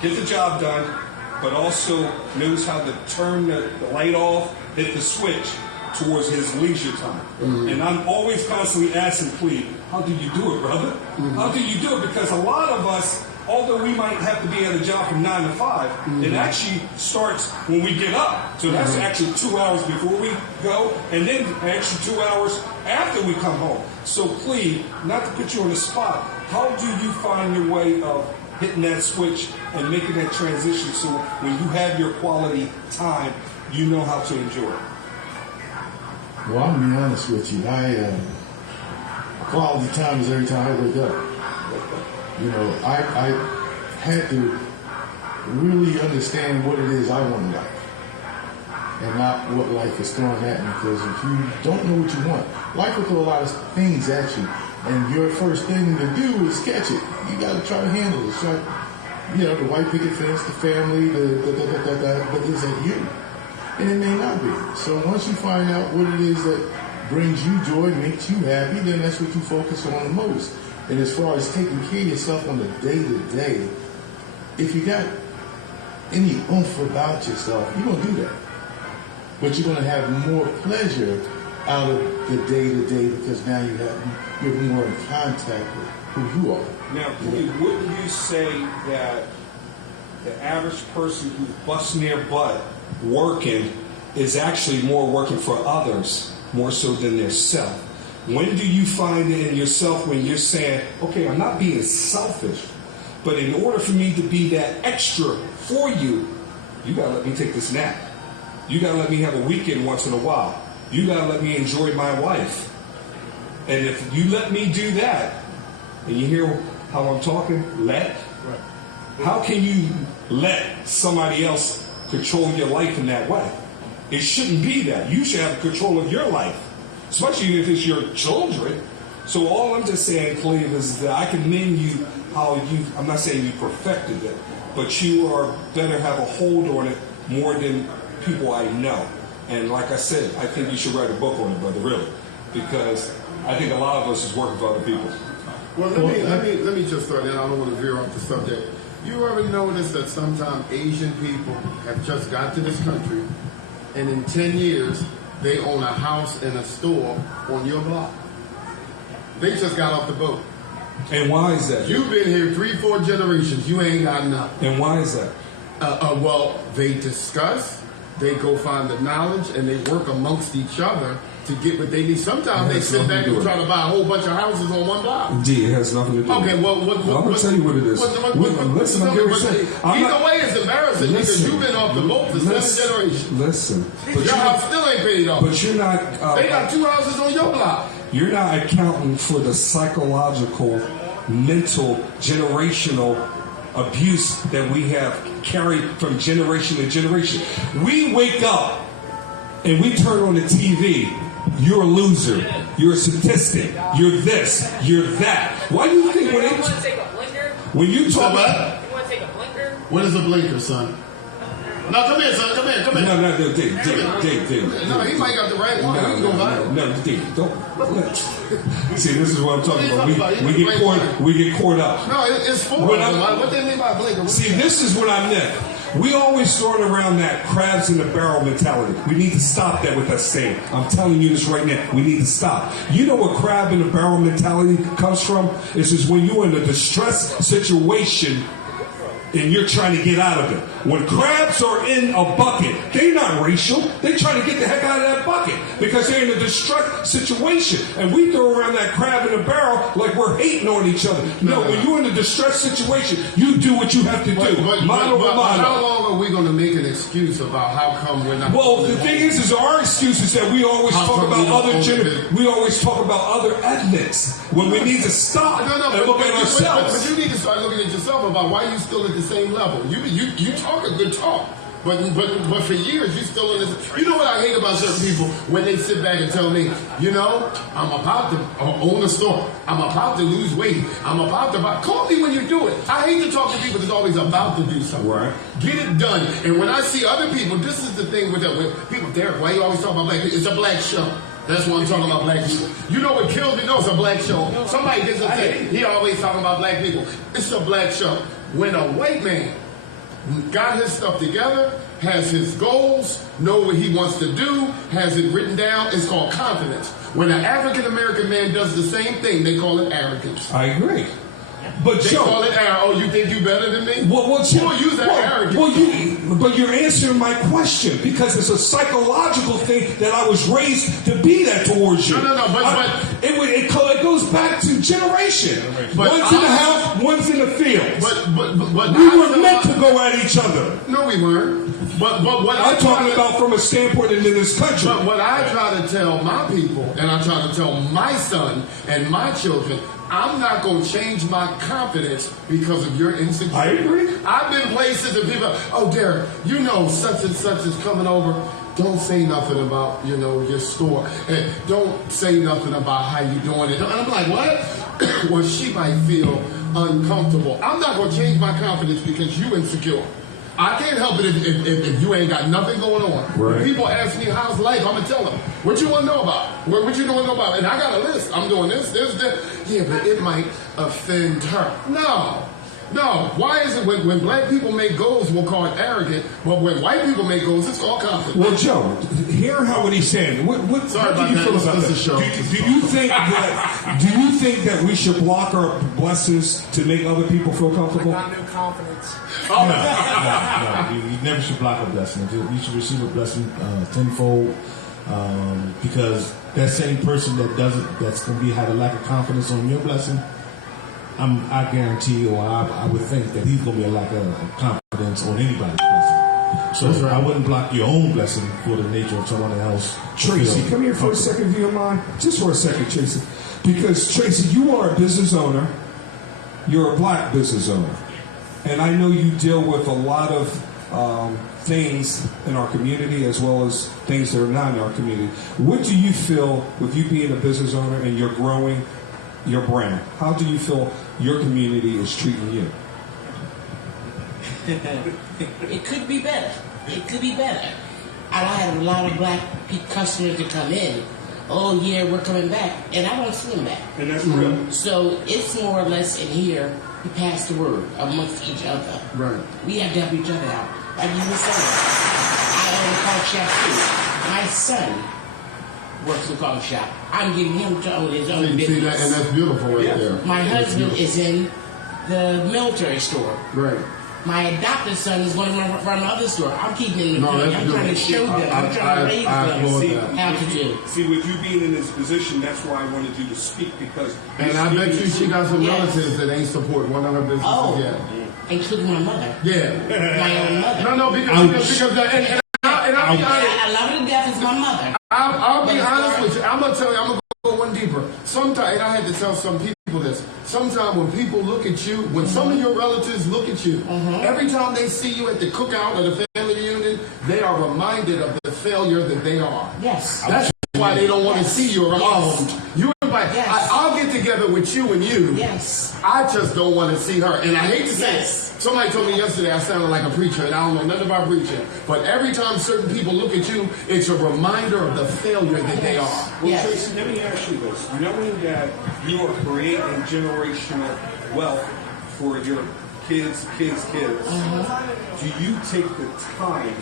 get the job done, but also knows how to turn the light off, hit the switch towards his leisure time. Mm-hmm. And I'm always constantly asking Cleve, how do you do it, brother? Mm-hmm. How do you do it? Because a lot of us, although we might have to be at a job from 9 to 5, mm-hmm. it actually starts when we get up. So that's mm-hmm. actually 2 hours before we go, and then actually 2 hours after we come home. So Cleve, not to put you on the spot, how do you find your way of hitting that switch and making that transition so when you have your quality time, you know how to enjoy it? Well, I'm gonna be honest with you. Quality time is every time I wake up. You know, I had to really understand what it is I want in life and not what life is throwing at me. Because if you don't know what you want, life will throw a lot of things at you, and your first thing to do is catch it. You got to try to handle it. Try, the white picket fence, the family, but is that you? And it may not be. So once you find out what it is that brings you joy, makes you happy, then that's what you focus on the most. And as far as taking care of yourself on the day-to-day, if you got any oomph about yourself, you're going to do that. But you're going to have more pleasure out of the day-to-day because now you're more in contact with who you are. Now, wouldn't you say that the average person who busts their butt working is actually more working for others, more so than their self? When do you find it in yourself when you're saying, okay, I'm not being selfish, but in order for me to be that extra for you, you got to let me take this nap. You got to let me have a weekend once in a while. You got to let me enjoy my wife. And if you let me do that, and you hear how I'm talking, let, how can you let somebody else control your life in that way? It shouldn't be that. You should have control of your life, especially if it's your children. So all I'm just saying, Cleve, is that I commend you how I'm not saying you perfected it, but you are better have a hold on it more than people I know. And like I said, I think you should write a book on it, brother, really, because I think a lot of us is working for other people. Well, let me just start in. I don't want to veer off the subject. You ever notice that sometimes Asian people have just got to this country, and in 10 years, they own a house and a store on your block? They just got off the boat. And why is that? You've been here 3-4 generations. You ain't got nothing. And why is that? Well, they discuss, they go find the knowledge, and they work amongst each other to get what they need. Sometimes they sit back and try to buy a whole bunch of houses on one block. Indeed, it has nothing to do with it. Okay, well, I'm going to tell you what it is. Listen, I'm going to say. Either way, it's embarrassing because you've been off the boat for 7 generations. Listen. Your house still ain't paid off. But you're not. They got 2 houses on your block. You're not accounting for the psychological, mental, generational abuse that we have carried from generation to generation. We wake up and we turn on the TV. You're a loser. You're a statistic. You're this. You're that. Why do you think when you want to take a blinker? When you talk about, you want to take a blinker? What is a blinker, son? No, come here, son. Come here. No, Dave. No, he might got the right one. No, Dave, don't. See, this is what I'm talking about. We get caught up. No, it's for what they mean by blinker. See, this is what I meant. We always throwing around that crabs in the barrel mentality. We need to stop that with that saying. I'm telling you this right now. We need to stop. You know what crab in the barrel mentality comes from? It's just when you're in a distress situation and you're trying to get out of it. When crabs are in a bucket, they're not racial. They're trying to get the heck out of that bucket because they're in a distress situation. And we throw around that crab in a barrel like we're hating on each other. No, when you're in a distress situation, you do what you have to do. But how long are we going to make an excuse about how come we're not? Well, the thing is our excuse is that we always talk about we always talk about other ethnics when we need to stop and look at ourselves. But you need to start looking at yourself about why you still at the same level. You talk a good talk. But for years, you still in this. You know what I hate about certain people? When they sit back and tell me, you know, I'm about to own a store. I'm about to lose weight. I'm about to buy. Call me when you do it. I hate to talk to people that's always about to do something. Right. Get it done. And when I see other people, this is the thing with people, Derek, why you always talk about black people? It's a black show. That's why I'm talking about black people. You know what kills me? No, it's a black show. Somebody gets upset. He always talking about black people. It's a black show. When a white man got his stuff together, has his goals, know what he wants to do, has it written down, it's called confidence. When an African-American man does the same thing, they call it arrogance. I agree. But they call it arrogance. Oh, you think you better than me? Well, Joe, use that arrogance. But you're answering my question because it's a psychological thing that I was raised to be that towards you. No, but it goes back to generation. One's in the house, one's in the field. But we were meant to go at each other. No, we weren't. But what I'm talking about from a standpoint in this country. But what I try to tell my people, and I try to tell my son and my children, I'm not going to change my confidence because of your insecurity. I agree. I've been places and people, oh, Derek, you know such and such is coming over. Don't say nothing about, your store. And don't say nothing about how you doing it. And I'm like, what? Well, she might feel uncomfortable. I'm not going to change my confidence because you insecure. I can't help it if you ain't got nothing going on. Right. When people ask me how's life, I'm gonna tell them what you want to know about. What you want to know about? And I got a list. I'm doing this. Yeah, but it might offend her. No. Why is it when black people make goals, we'll call it arrogant, but when white people make goals, it's called confident? Well, Joe, hear what he's saying. What do you feel about that? Do you think that we should block our blessings to make other people feel comfortable? I got new confidence. No, you never should block a blessing. You should receive a blessing tenfold, because that same person that's going to have a lack of confidence on your blessing, I guarantee, or I would think that he's going to be a lack of confidence on anybody's blessing. So I wouldn't block your own blessing for the nature of someone else. Tracy, come here for a second, if you don't mind. Just for a second, Tracy. Because, Tracy, you are a business owner. You're a black business owner. And I know you deal with a lot of things in our community as well as things that are not in our community. What do you feel with you being a business owner and you're growing your brand? How do you feel your community is treating you? It could be better. I have a lot of black customers that come in. Oh, yeah, we're coming back. And I don't see them back. And that's real. So it's more or less in here, we pass the word amongst each other. Right. We have to help each other out. Like you were saying, I own a coffee shop too. My son works in a coffee shop. I'm getting him to own his own business. See that, and that's beautiful right there. My husband is in the military store. Right. My adopted son is going to run my other store. I'm keeping him in the No, that's I'm trying to show them. I'm trying to raise them how to do. See, with you being in this position, that's why I wanted you to speak, because... And I bet you she got some relatives that ain't support one of her businesses yet. Including my mother. Yeah. My own mother. No, because I'll be honest. I love her to death as my mother. I'll be honest with you. I'm going to tell you, I'm going to go one deeper. Sometimes, and I had to tell some people this, sometimes when people look at you, when some of your relatives look at you, every time they see you at the cookout or the family reunion, they are reminded of the failure that they are. Yes. That's why they don't want to see you around. Yes. You invite, I'll get together with you and you. Yes. I just don't want to see her. And I hate to say it. Somebody told me yesterday I sounded like a preacher, and I don't know nothing about preaching. But every time certain people look at you, it's a reminder of the failure that they are. Well, Tracy, let me ask you this. Knowing that you are creating generational wealth for your kids. Do you take the time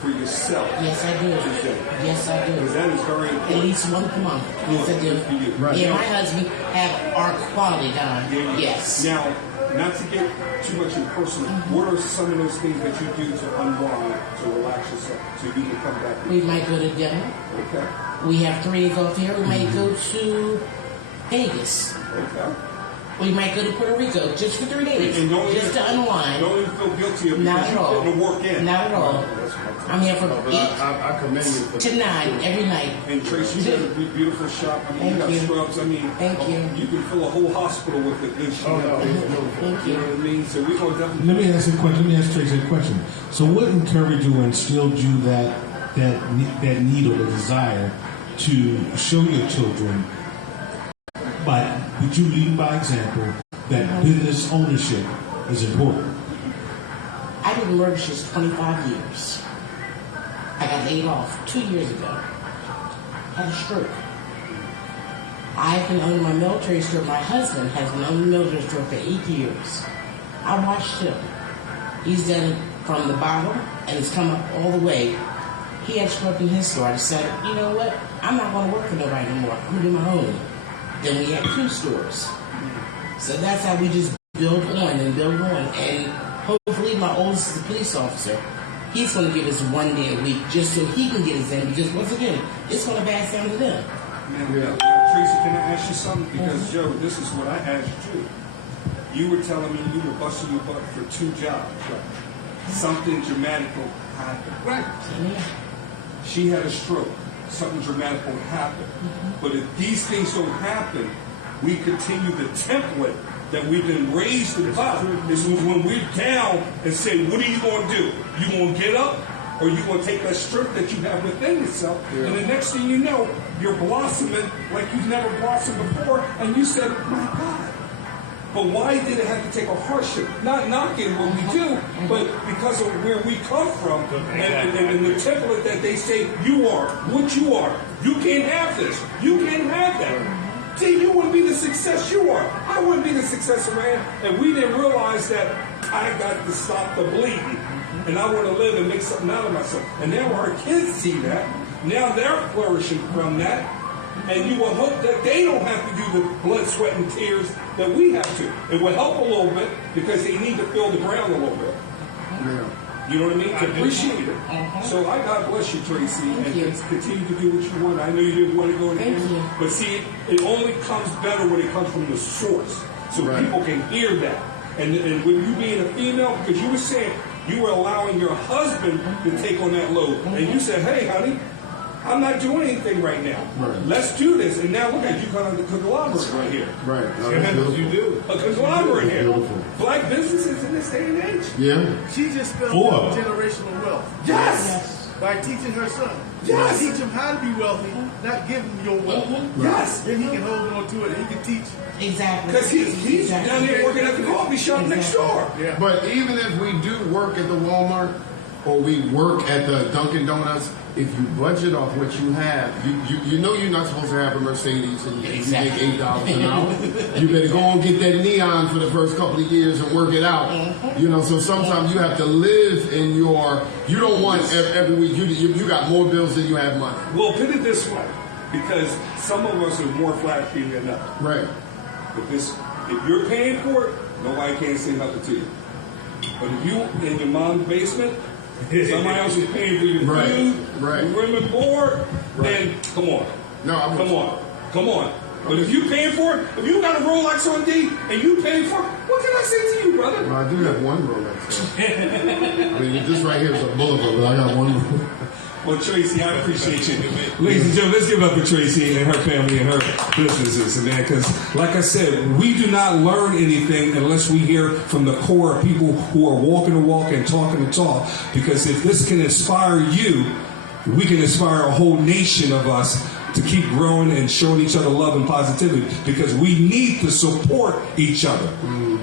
for yourself? Yes, I do. Yes, I do. Because that is very important. At least once a month. Yes, I do. Right. Yeah, my husband have our quality time. Yeah. Yes. Now, not to get too much in personal, what are some of those things that you do to unwind, to relax yourself, so you can come back? We might go to dinner. Okay. We have 3 days off here. We might go to Vegas. Okay. We might go to Puerto Rico just for 3 days, And don't just to unwind. Don't even feel guilty of Not because at you all. put the work in. Not at all. I'm here from But 8 I commend you for to 9 every night. And Tracy, you got a beautiful shop. I mean, you Thank got you. scrubs. I mean, Thank you. You can fill a whole hospital with the good shit. Oh, no, it's beautiful. Thank You know you. what I mean? So we're going to definitely. Let me ask you a question. Let me ask Tracy a question. So, what encouraged you or instilled you that need or the desire to show your children, would you lead by example, that business ownership is important? I've been mortgages 25 years. I got laid off 2 years ago. Had a stroke. I've been under my military stroke. My husband has been under the military stroke for 8 years. I watched him. He's done it from the bottom and it's come up all the way. He had stroke in his store. I decided, you know what? I'm not going to work for nobody anymore. I'm going to do my own. Then we had 2 stores. So that's how we just build on and build on. And hopefully my oldest is a police officer. He's going to give us 1 day a week just so he can get his in. Because once again, it's going to pass down to them. Now, Tracy, can I ask you something? Because, Joe, this is what I asked you. You were telling me you were busting your butt for 2 jobs. Right. Something dramatical happened. Right. She had a stroke. Something dramatical happened. But if these things don't happen, we continue the template that we've been raised about. This was when we're down and say, what are you going to do? You going to get up? Or you going to take that strength that you have within yourself, and the next thing you know, you're blossoming like you've never blossomed before, and you said, my God. But why did it have to take a hardship? Not knocking what we do, but because of where we come from, and the template that they say, you are what you are. You can't have this. You can't have that. See, you wouldn't be the success you are. I wouldn't be the success of man. And we didn't realize that I got to stop the bleeding. And I want to live and make something out of myself. And now our kids see that. Now they're flourishing from that. And you will hope that they don't have to do the blood, sweat, and tears that we have to. It will help a little bit because they need to fill the ground a little bit. Yeah. You know what I mean? To appreciate it. So I God bless you, Tracy, and continue to do what you want. I know you didn't want to go there, but see, it only comes better when it comes from the source, so people can hear that. And with you being a female, because you were saying you were allowing your husband to take on that load, and you said, "Hey, honey, I'm not doing anything right now. Right. Let's do this." And now look at you, kind of the conglomerate right here. Right. You do a conglomerate here. Beautiful. Black businesses in this day and age. Yeah. She just built up generational wealth Yes. by teaching her son. Yes. Teach him how to be wealthy, not give him your wealth. Yes. Then he can hold on to it and he can teach. Exactly. Because he's down there working at the coffee shop next door. Yeah. But even if we do work at the Walmart or we work at the Dunkin' Donuts, if you budget off what you have, you know you're not supposed to have a Mercedes and you make $8 an hour. You better go and get that neon for the first couple of years and work it out. You know, so sometimes you have to live in your. You don't want every week. You got more bills than you have money. Well, put it this way, because some of us are more flashy than others. Right. If you're paying for it, nobody can say nothing to you. But if you in your mom's basement, somebody else is paying for your food, your room and board, then come on. Come on. But if you paying for it, if you got a Rolex on D and you paying for it, what can I say to you, brother? Well, I do have one Rolex. I mean, this right here is a boulevard, but I got one Rolex. Well, Tracy, I appreciate you. Ladies and gentlemen, let's give it up for Tracy and her family and her businesses, man. Because, like I said, we do not learn anything unless we hear from the core of people who are walking the walk and talking the talk. Because if this can inspire you, we can inspire a whole nation of us to keep growing and showing each other love and positivity. Because we need to support each other.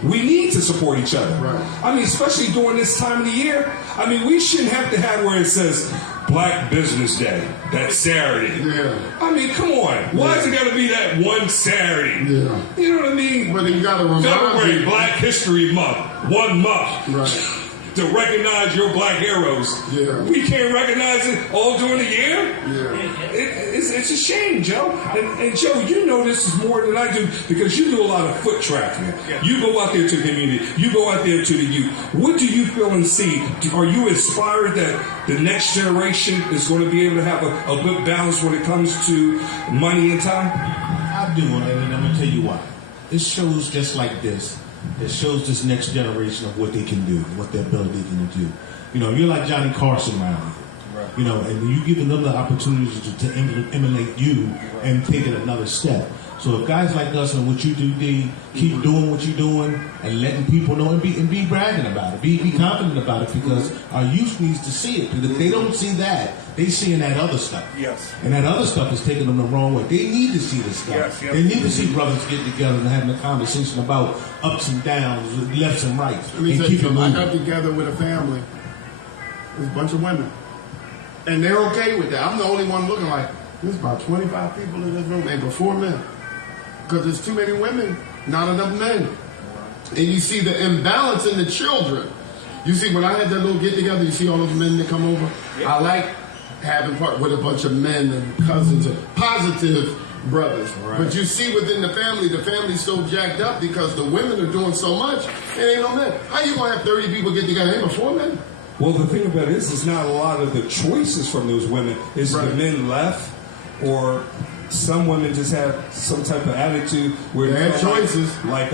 We need to support each other. Right. I mean, especially during this time of the year. I mean, we shouldn't have to have where it says, Black Business Day, that Saturday. Yeah. I mean, come on. Why is it got to be that one Saturday? Yeah. You know what I mean? But you got to remind February, you. Black History Month, 1 month. Right. To recognize your black heroes. Yeah. We can't recognize it all during the year. Yeah. It's a shame, Joe. And Joe, you know this is more than I do because you do a lot of foot trafficking. Yeah. You go out there to the community. You go out there to the youth. What do you feel and see? Are you inspired that the next generation is going to be able to have a good balance when it comes to money and time? I do, and I'm going to tell you why. It shows just like this. It shows this next generation of what they can do, what their ability can do. You know, you're like Johnny Carson around here. Right. You know, and you giving them the opportunity to emulate you and take it another step. So if guys like us and what you do, D, keep doing what you're doing and letting people know and be bragging about it, be confident about it, because our youth needs to see it. Because if they don't see that, they seeing that other stuff. Yes. And that other stuff is taking them the wrong way. They need to see this stuff. Yes. They need to see brothers getting together and having a conversation about ups and downs, lefts and rights, Let me and tell you keep it something. I moving. got together with a family. There's a bunch of women. And they're okay with that. I'm the only one looking like, there's about 25 people in this room, and before men. Because there's too many women, not enough men. And you see the imbalance in the children. You see, when I had that little get together, you see all those men that come over? Yeah. I like having part with a bunch of men and cousins and positive brothers. Right. But you see within the family's so jacked up because the women are doing so much, and ain't no men. How you going to have 30 people get together? Ain't before men. Well, the thing about it is, it's not a lot of the choices from those women. Is Right. the men left, or some women just have some type of attitude where They have choices. like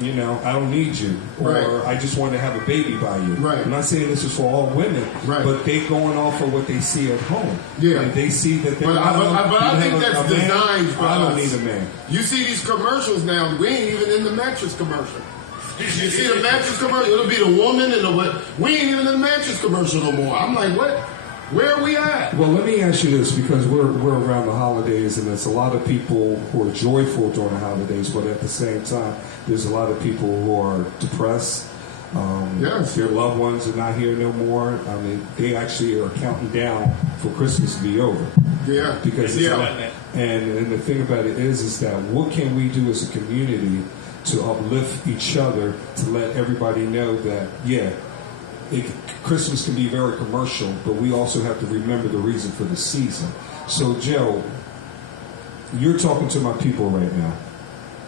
you know, I don't need you, or Right. I just want to have a baby by you. Right. I'm not saying this is for all women, Right. but they going off of what they see at home. Yeah. And they see that they're But not. I think that's man. designed for I don't us. need a man. You see these commercials now. We ain't even in the mattress commercial. You see the mattress commercial? It'll be the woman and the what? We ain't even in the mattress commercial no more. I'm like, what? Where are we at? Well, let me ask you this, because we're around the holidays, and there's a lot of people who are joyful during the holidays, but at the same time, there's a lot of people who are depressed. Yes. Their loved ones are not here no more. I mean, they actually are counting down for Christmas to be over. Yeah. Because and the thing about it is that what can we do as a community to uplift each other, to let everybody know that, Christmas can be very commercial, but we also have to remember the reason for the season. So, Joe, you're talking to my people right now.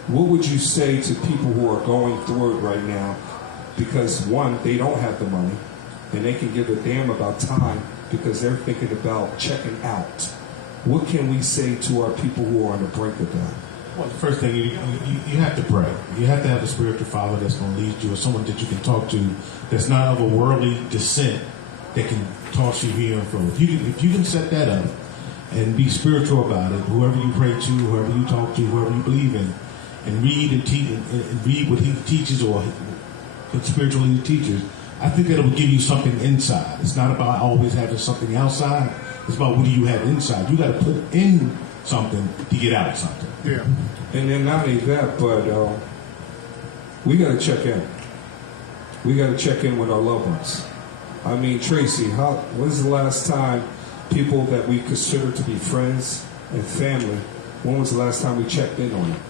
What would you say to people who are going through it right now? Because, one, they don't have the money, and they can give a damn about time because they're thinking about checking out. What can we say to our people who are on the brink of that? Well, the first thing, you have to pray. You have to have a spiritual father that's going to lead you, or someone that you can talk to that's not of a worldly descent that can toss you here and fro. If you can set that up and be spiritual about it, whoever you pray to, whoever you talk to, whoever you believe in, and read and teach and read what he teaches or what spiritually he teaches, I think that it will give you something inside. It's not about always having something outside. It's about what do you have inside. You got to put in something to get out something. Yeah. And then not only that, but we got to check in. We got to check in with our loved ones. I mean, Tracy, when's the last time people that we consider to be friends and family, when was the last time we checked in on them?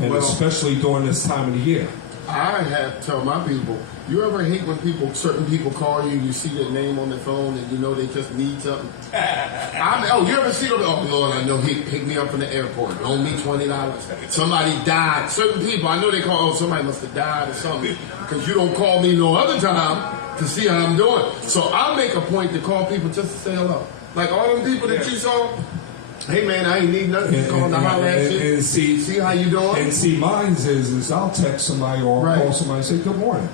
And especially during this time of the year. I have to tell my people, you ever hate when certain people call you, you see their name on their phone, and you know they just need something? You ever see them? Oh, Lord, I know he picked me up from the airport, loaned me $20. Somebody died. Certain people, I know they call, somebody must have died or something, because you don't call me no other time to see how I'm doing. So I make a point to call people just to say hello. Like all them people that you saw, hey man, I ain't need nothing. Just calling to holler at you. And see how you doing? And see, mine is I'll text somebody or call somebody and say good morning.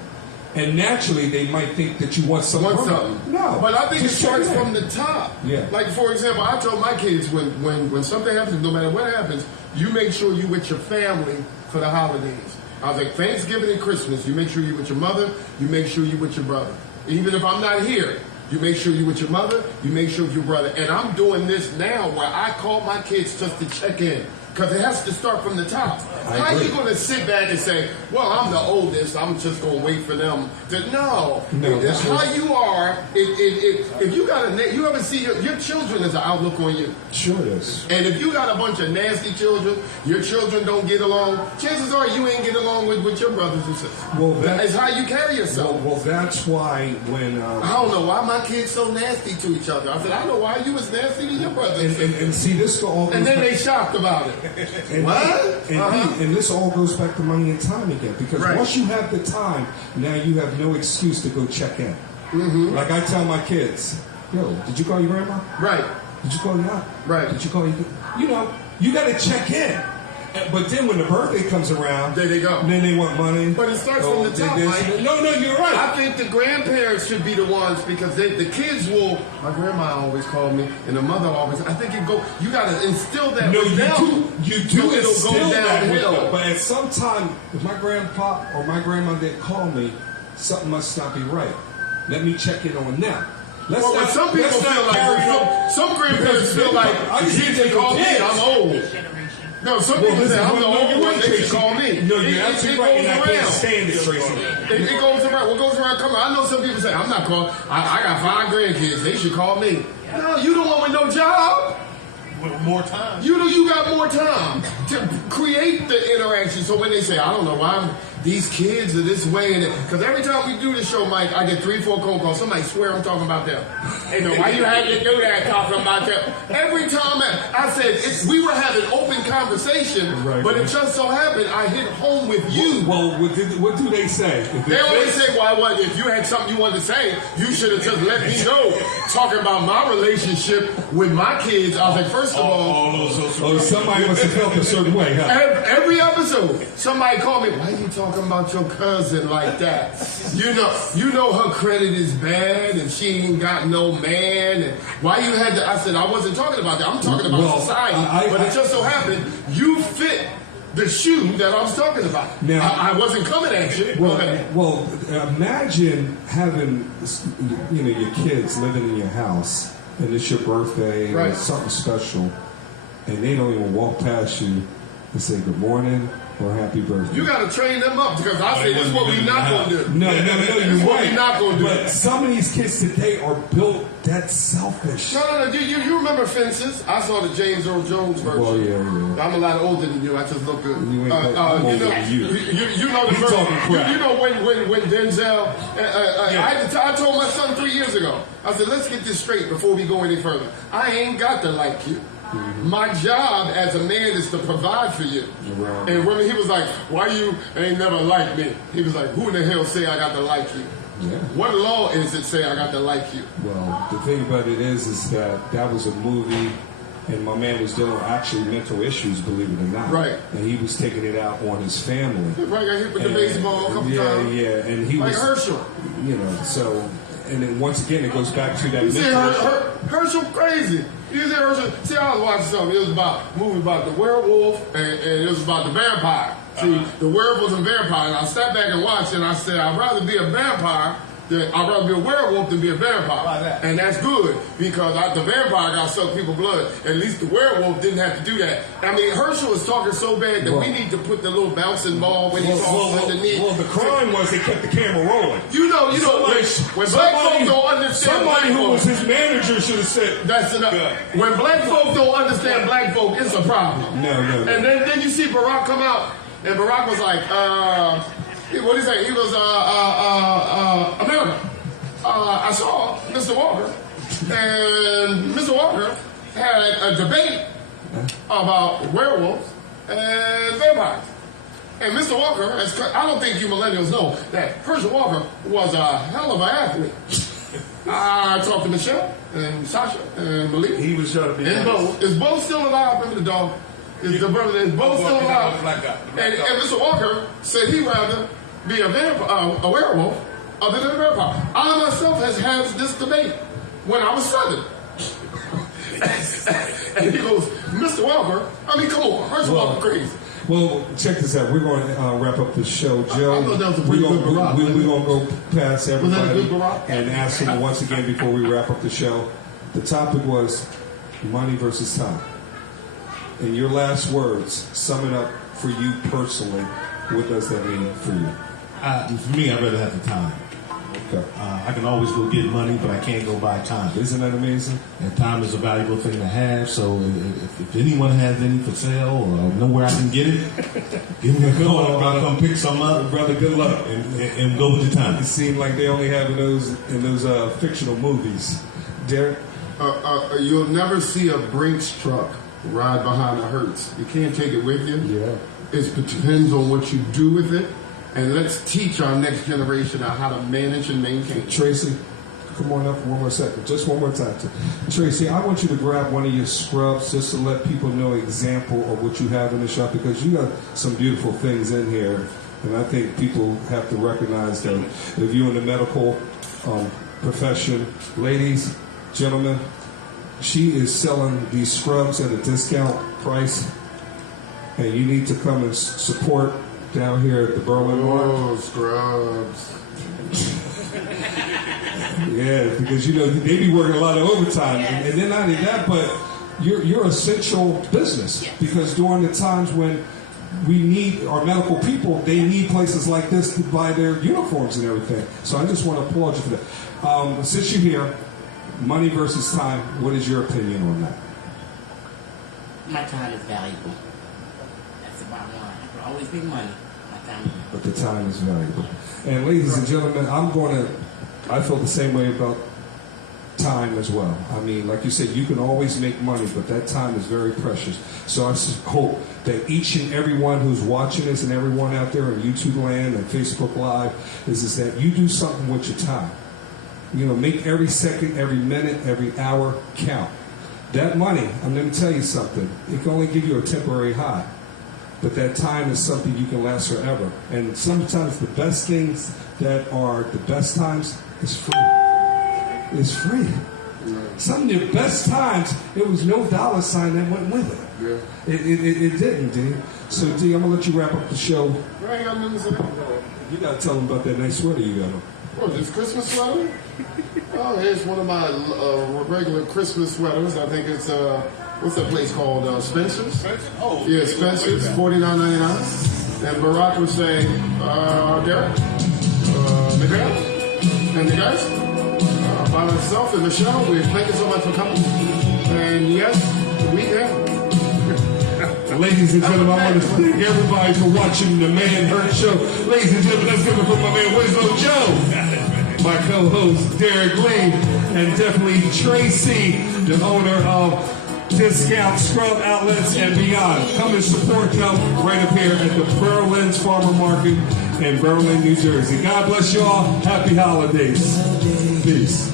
And naturally, they might think that you want something. No, but I think it just starts check in. from the top. Yeah. Like for example, I told my kids when something happens, no matter what happens, you make sure you with your family for the holidays. I was like, Thanksgiving and Christmas, you make sure you with your mother, you make sure you with your brother. Even if I'm not here, you make sure you with your mother, you make sure with your brother. And I'm doing this now where I call my kids just to check in. Because it has to start from the top. How are you going to sit back and say, well, I'm the oldest, I'm just going to wait for them to... No. It's how you are. If you got you ever see your children as an outlook on you. Sure is. And if you got a bunch of nasty children, your children don't get along, chances are you ain't get along with your brothers and sisters. Well, that's how you carry yourself. Well, that's why when... I don't know why my kids so nasty to each other. I said, I know why you was nasty to your brothers. And see, this all goes and then back, they shocked about it. What? And this all goes back to money and time again. Because once you have the time, now you have no excuse to go check in. Mm-hmm. Like I tell my kids, yo, did you call your grandma? Right. Did you call your aunt? Right. Did you call your... You know, you got to check in. But then when the birthday comes around, there they go. Then they want money. But it starts from the top, Mike. No, you're right. I think the grandparents should be the ones because the kids will. My grandma always called me, and the mother always. I think you got to instill that. No, with them. You do So it'll instill go that with downhill. them. But at some time, if my grandpa or my grandma didn't call me, something must not be right. Let me check in on them. Some people feel like some grandparents feel like the kids they call me, I'm old. No, some people say I'm the old one. They should call me. No, you're absolutely right, and I can't stand it, Tracy. It goes around. What goes around, come on. I know some people say I'm not calling. I got 5 grandkids. They should call me. No, you the one with no job. With more time. You got more time to create the interaction. So when they say, I don't know why these kids are this way, because every time we do the show, Mike, I get 3-4 phone calls. Somebody swear I'm talking about them. Hey, no, why you had to do that talking about them? Every time I said we were having open conversation, but it just so happened I hit home with you. Well, what do they say? They always say, well, if you had something you wanted to say, you should have just let me know. Talking about my relationship with my kids, I was like, first of all, somebody must have felt a certain way, huh? Every episode, somebody called me, why are you talking about your cousin like that? You know her credit is bad and she ain't got no man. And why you had to? I said, I wasn't talking about that. I'm talking about society. But it just so happened you fit the shoe that I was talking about. Now, I wasn't coming at you. Well, imagine having your kids living in your house and it's your birthday or something special, and they don't even walk past you and say good morning or happy birthday. You got to train them up because I say this is what we're not going to do. No, you're right. What we're not going to do. But some of these kids today are built that selfish. No. You remember Fences? I saw the James Earl Jones version. Well, yeah. I'm a lot older than you. I just look good. You ain't I'm older than you. You know the version. You know when Denzel. I told my son 3 years ago. I said, let's get this straight before we go any further. I ain't got to like you. Mm-hmm. My job as a man is to provide for you. Right. And when he was like, why you ain't never liked me? He was like, who in the hell say I got to like you? Yeah. What law is it say I got to like you? Well, the thing about it is that was a movie, and my man was dealing with actually mental issues, believe it or not. Right. And he was taking it out on his family. He probably got hit with the baseball a couple times. Yeah, and he like was... Herschel. So... And then once again, it goes back to that. You see, Herschel crazy. You see, Herschel. See, I was watching something. It was about a movie about the werewolf, and it was about the vampire. See, the werewolf and vampire. And I sat back and watched, and I said, I'd rather be a vampire. I'd rather be a werewolf than be a vampire. Why that? And that's good, because the vampire got to suck people's blood. At least the werewolf didn't have to do that. I mean, Herschel was talking so bad that we need to put the little bouncing ball when he's underneath. Well, the crime was they kept the camera rolling. You know, when black folk don't understand somebody who was his manager should have said, that's enough. When black folk don't understand black folk, it's a problem. No. And then you see Barack come out, and Barack was like, what did he say? He was, America. I saw Mr. Walker, and Mr. Walker had a debate about werewolves and vampires. And Mr. Walker, I don't think you millennials know that Herschel Walker was a hell of an athlete. I talked to Michelle and Sasha and Malik. He was trying to be and Bo. Is Bo still alive? Remember the dog? Is the brother? Is Bo still alive? And Mr. Walker said he'd rather be a werewolf other than a vampire. I myself has had this debate when I was 7. And he goes, Mr. Walker, I mean, come on, Herschel Walker crazy. Well, check this out. We're going to wrap up the show, Joe. I thought that was a pretty good Barack. We're going to go past everybody good Barack? and ask them once again before we wrap up the show. The topic was money versus time. In your last words, sum it up for you personally. What does that mean for you? For me, I'd rather have the time. Okay. I can always go get money, but I can't go buy time. Isn't that amazing? And time is a valuable thing to have. So if anyone has any for sale or know where I can get it, give me a call. I'll come pick some up, Brother, good luck. and go with the time. It seems like they only have in those fictional movies. Derek? You'll never see a Brinks truck ride behind a Hertz. You can't take it with you. Yeah. It depends on what you do with it. And let's teach our next generation how to manage and maintain. Tracy, come on up for one more second. Just one more time. Tracy, I want you to grab one of your scrubs just to let people know an example of what you have in the shop, because you got some beautiful things in here. And I think people have to recognize that if you're in the medical profession, ladies, gentlemen, she is selling these scrubs at a discount price. And you need to come and support down here at the Berlin Mark. Oh, scrubs. Yeah, because they be working a lot of overtime, and then not only that, but you're essential business, because during the times when we need our medical people, they need places like this to buy their uniforms and everything. So I just want to applaud you for that. Since you're here, money versus time, what is your opinion on that? My time is valuable. That's the bottom line. It will always be money. My time is valuable. But the time is valuable. And ladies and gentlemen, I feel the same way about time as well. I mean, like you said, you can always make money, but that time is very precious. So I hope that each and everyone who's watching this, and everyone out there in YouTube land and Facebook Live, is that you do something with your time. Make every second, every minute, every hour count. That money, I'm going to tell you something, it can only give you a temporary high. But that time is something you can last forever. And sometimes the best things that are the best times is free. It's free. Some of your best times, there was no dollar sign that went with it. Yeah. It didn't, D. So, D, I'm going to let you wrap up the show. I ain't got nothing to say. You got to tell them about that nice sweater you got on. Oh, this Christmas sweater? Oh, here's one of my regular Christmas sweaters. I think it's, what's that place called? Spencer's? Oh, yeah, Spencer's, $49.99. And Barack would say, Derek, Miguel, and the guys, by myself and Michelle, we thank you so much for coming. And yes, we can. Ladies and gentlemen, I want to thank everybody for watching the Man Hurt Show. Ladies and gentlemen, let's give it for my man Winslow Joe, my co-host Derek Lee, and definitely Tracy, the owner of Discount Scrub Outlets and Beyond. Come and support them right up here at the Berlin's Farmer Market in Berlin, New Jersey. God bless you all. Happy holidays. Peace.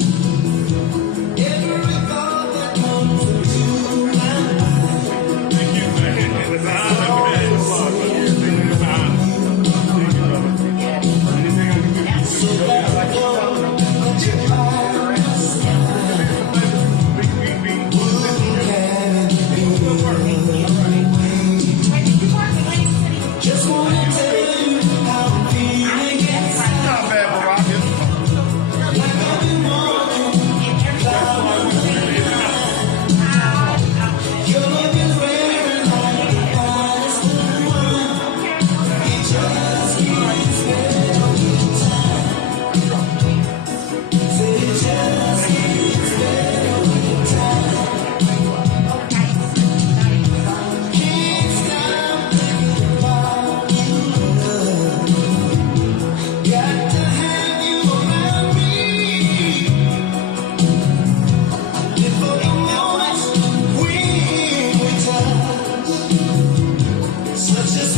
Such as